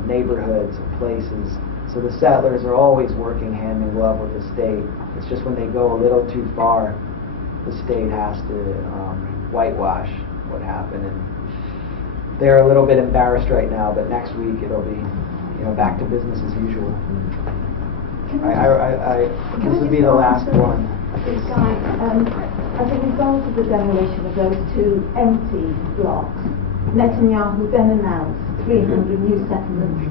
neighborhoods and places. So the settlers are always working hand in glove with the state. It's just when they go a little too far, the state has to whitewash what happened. And they're a little bit embarrassed right now, but next week it'll be, back to business as usual. This will be the last one. As a result of the demolition of those two empty blocks, Netanyahu then announced 300 new settlements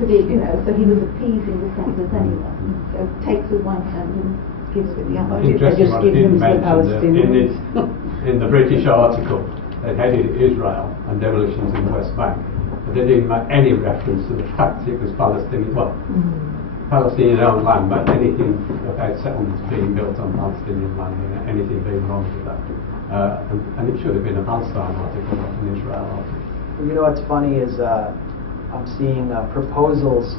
to be, so he was appeasing the settlers anyway. So takes with one hand and gives with the other. Interesting one, didn't mention in the British article, they headed Israel and demolitions in the West Bank, but they didn't make any reference to the fact it was Palestinian, Palestinian-owned land, but anything about settlements being built on Palestinian land, anything being wrong with that. And it should have been a Palestine article, not an Israel article. You know what's funny is I'm seeing proposals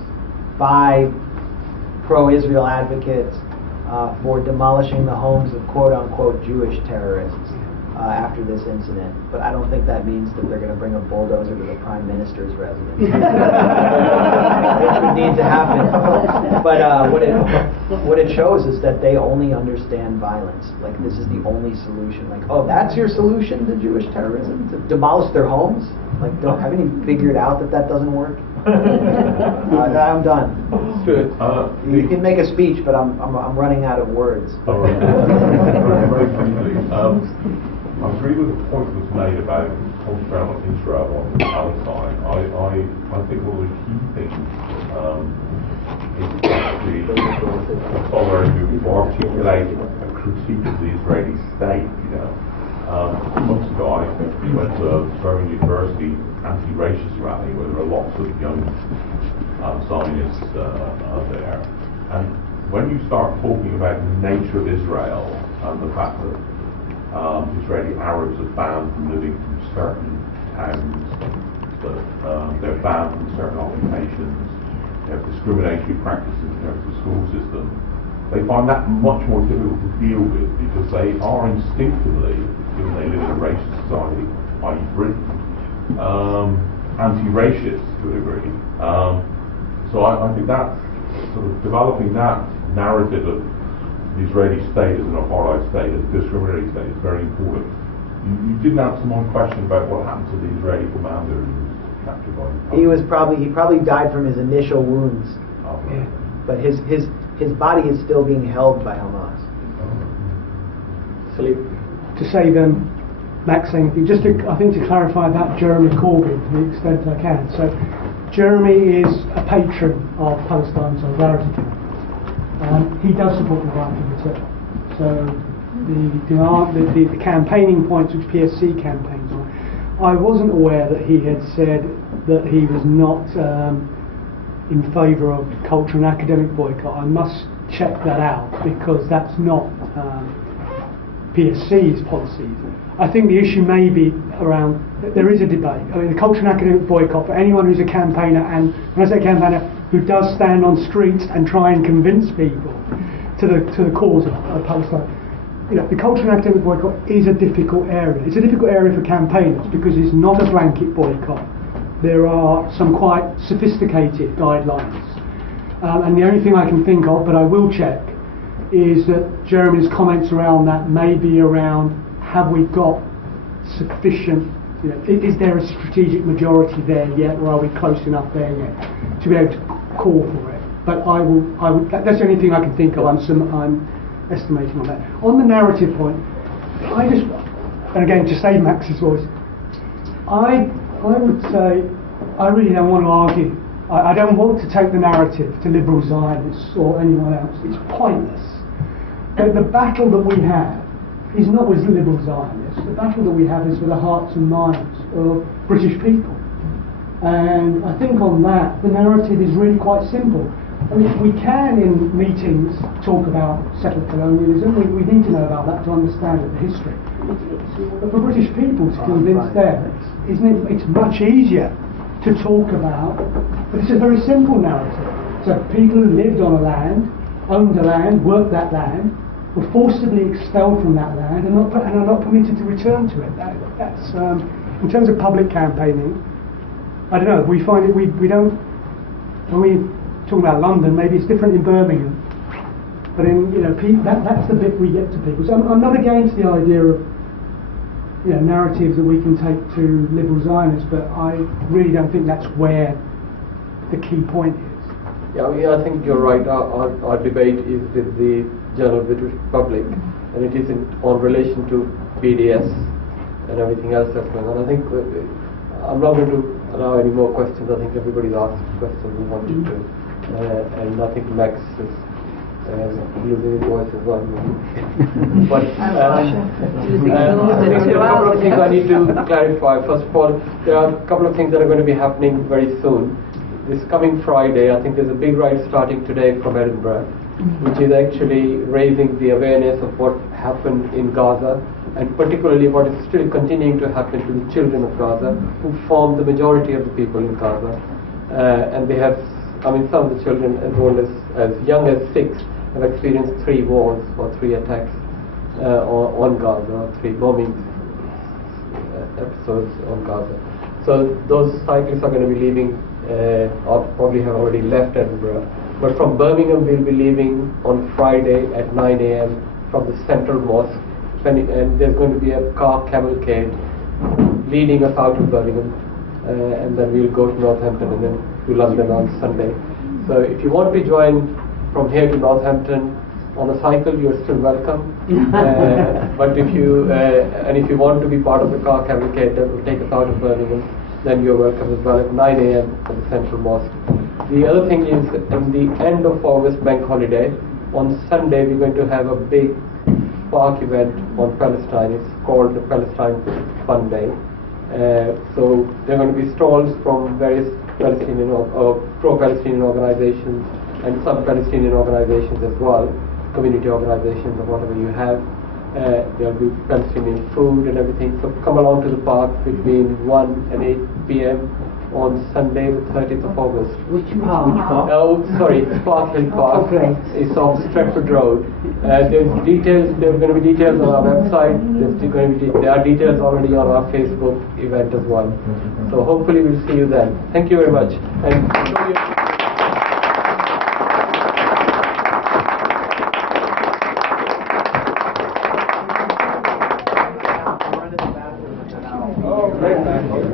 by pro-Israel advocates for demolishing the homes of quote-unquote Jewish terrorists after this incident. But I don't think that means that they're going to bring a bulldozer to the Prime Minister's residence. Which would need to happen. But what it shows is that they only understand violence. Like, this is the only solution. Like, oh, that's your solution to Jewish terrorism? To demolish their homes? Like, haven't you figured out that doesn't work? I'm done. Good. You can make a speech, but I'm running out of words. All right. Very quickly. I agree with the point that was made about cultural Israel on Palestine. I think one of the key things is the scholar who articulated a critique of the Israeli state. Months ago, I went to Birmingham University anti-racist rally where there are lots of young Zionists there. And when you start talking about the nature of Israel and the fact that Israeli Arabs are banned from living in certain towns, but they're banned from certain occupations. They have discriminatory practices in terms of the school system. They find that much more difficult to deal with because they are instinctively, given they live in a racist society, i.e. Britain, anti-racist to a degree. So I think that sort of developing that narrative of the Israeli state as an apartheid state, as a discriminatory state, is very important. You didn't answer my question about what happened to the Israeli commander who was captured by He probably died from his initial wounds, but his body is still being held by Hamas. To save Max saying anything, just to, I think to clarify about Jeremy Corbyn to the extent I can. So Jeremy is a patron of Palestine Solidarity Camp. He does support the right to return. So the campaigning points which PSC campaigns on, I wasn't aware that he had said that he was not in favour of culture and academic boycott. I must check that out because that's not PSC's policy. I think the issue may be around, there is a debate. I mean, the culture and academic boycott, for anyone who's a campaigner, and when I say campaigner, who does stand on streets and try and convince people to the cause of Palestine, you know, the culture and academic boycott is a difficult area. It's a difficult area for campaigners because it's not a blanket boycott. There are some quite sophisticated guidelines. And the only thing I can think of, but I will check, is that Jeremy's comments around that may be around, have we got sufficient, you know, is there a strategic majority there yet, or are we close enough there yet to be able to call for it? But I will. That's the only thing I can think of. I'm estimating on that. On the narrative point, and again to save Max's voice, I would say I really don't want to argue. I don't want to take the narrative to liberal Zionists or anyone else. It's pointless. The battle that we have is not with liberal Zionists. The battle that we have is for the hearts and minds of British people. And I think on that, the narrative is really quite simple. I mean, we can, in meetings, talk about settled colonialism. We need to know about that to understand the history. But for British people to convince them, it's much easier to talk about, but it's a very simple narrative. So people who lived on a land, owned a land, worked that land, were forcibly expelled from that land and are not permitted to return to it. That's in terms of public campaigning, I don't know, we find it, we don't, when we talk about London, maybe it's different in Birmingham, but in, you know, that's the bit we get to people. So I'm not against the idea of, you know, narratives that we can take to liberal Zionists, but I really don't think that's where the key point is. Yeah, I think you're right. Our debate is with the general British public, and it isn't on relation to BDS and everything else that's going on. I think I'm not going to allow any more questions. I think everybody's asked questions we wanted to, and I think Max is losing his voice as well. But I think there are a couple of things I need to clarify. First of all, there are a couple of things that are going to be happening very soon. This coming Friday, I think there's a big ride starting today from Edinburgh, which is actually raising the awareness of what happened in Gaza, and particularly what is still continuing to happen to the children of Gaza, who form the majority of the people in Gaza. And they have, I mean, some of the children as old as young as 6 have experienced 3 wars or 3 attacks on Gaza, or 3 bombing episodes on Gaza. So those cyclists are going to be leaving, or probably have already left Edinburgh. But from Birmingham, we'll be leaving on Friday at 9 a.m. from the Central Mosque, and there's going to be a car cavalcade leading us out of Birmingham, and then we'll go to Northampton and then to London on Sunday. So if you want to join from here to Northampton on a cycle, you're still welcome. But if you want to be part of the car cavalcade that will take us out of Birmingham, then you're welcome as well at 9 a.m. at the Central Mosque. The other thing is, in the end of August bank holiday, on Sunday we're going to have a big park event on Palestine. It's called the Palestine Fun Day. So there are going to be stalls from various Palestinian or pro-Palestinian organizations and sub-Palestinian organizations as well, community organizations or whatever you have. There'll be Palestinian food and everything. So come along to the park between 1 and 8 p.m. on Sunday, the 30th of August. Which park? Oh, sorry, Park Hill Park. Oh, great. It's off Stratford Road. There's details. There's going to be details on our website. There are details already on our Facebook event as well. So hopefully we'll see you then. Thank you very much. And Oh, great.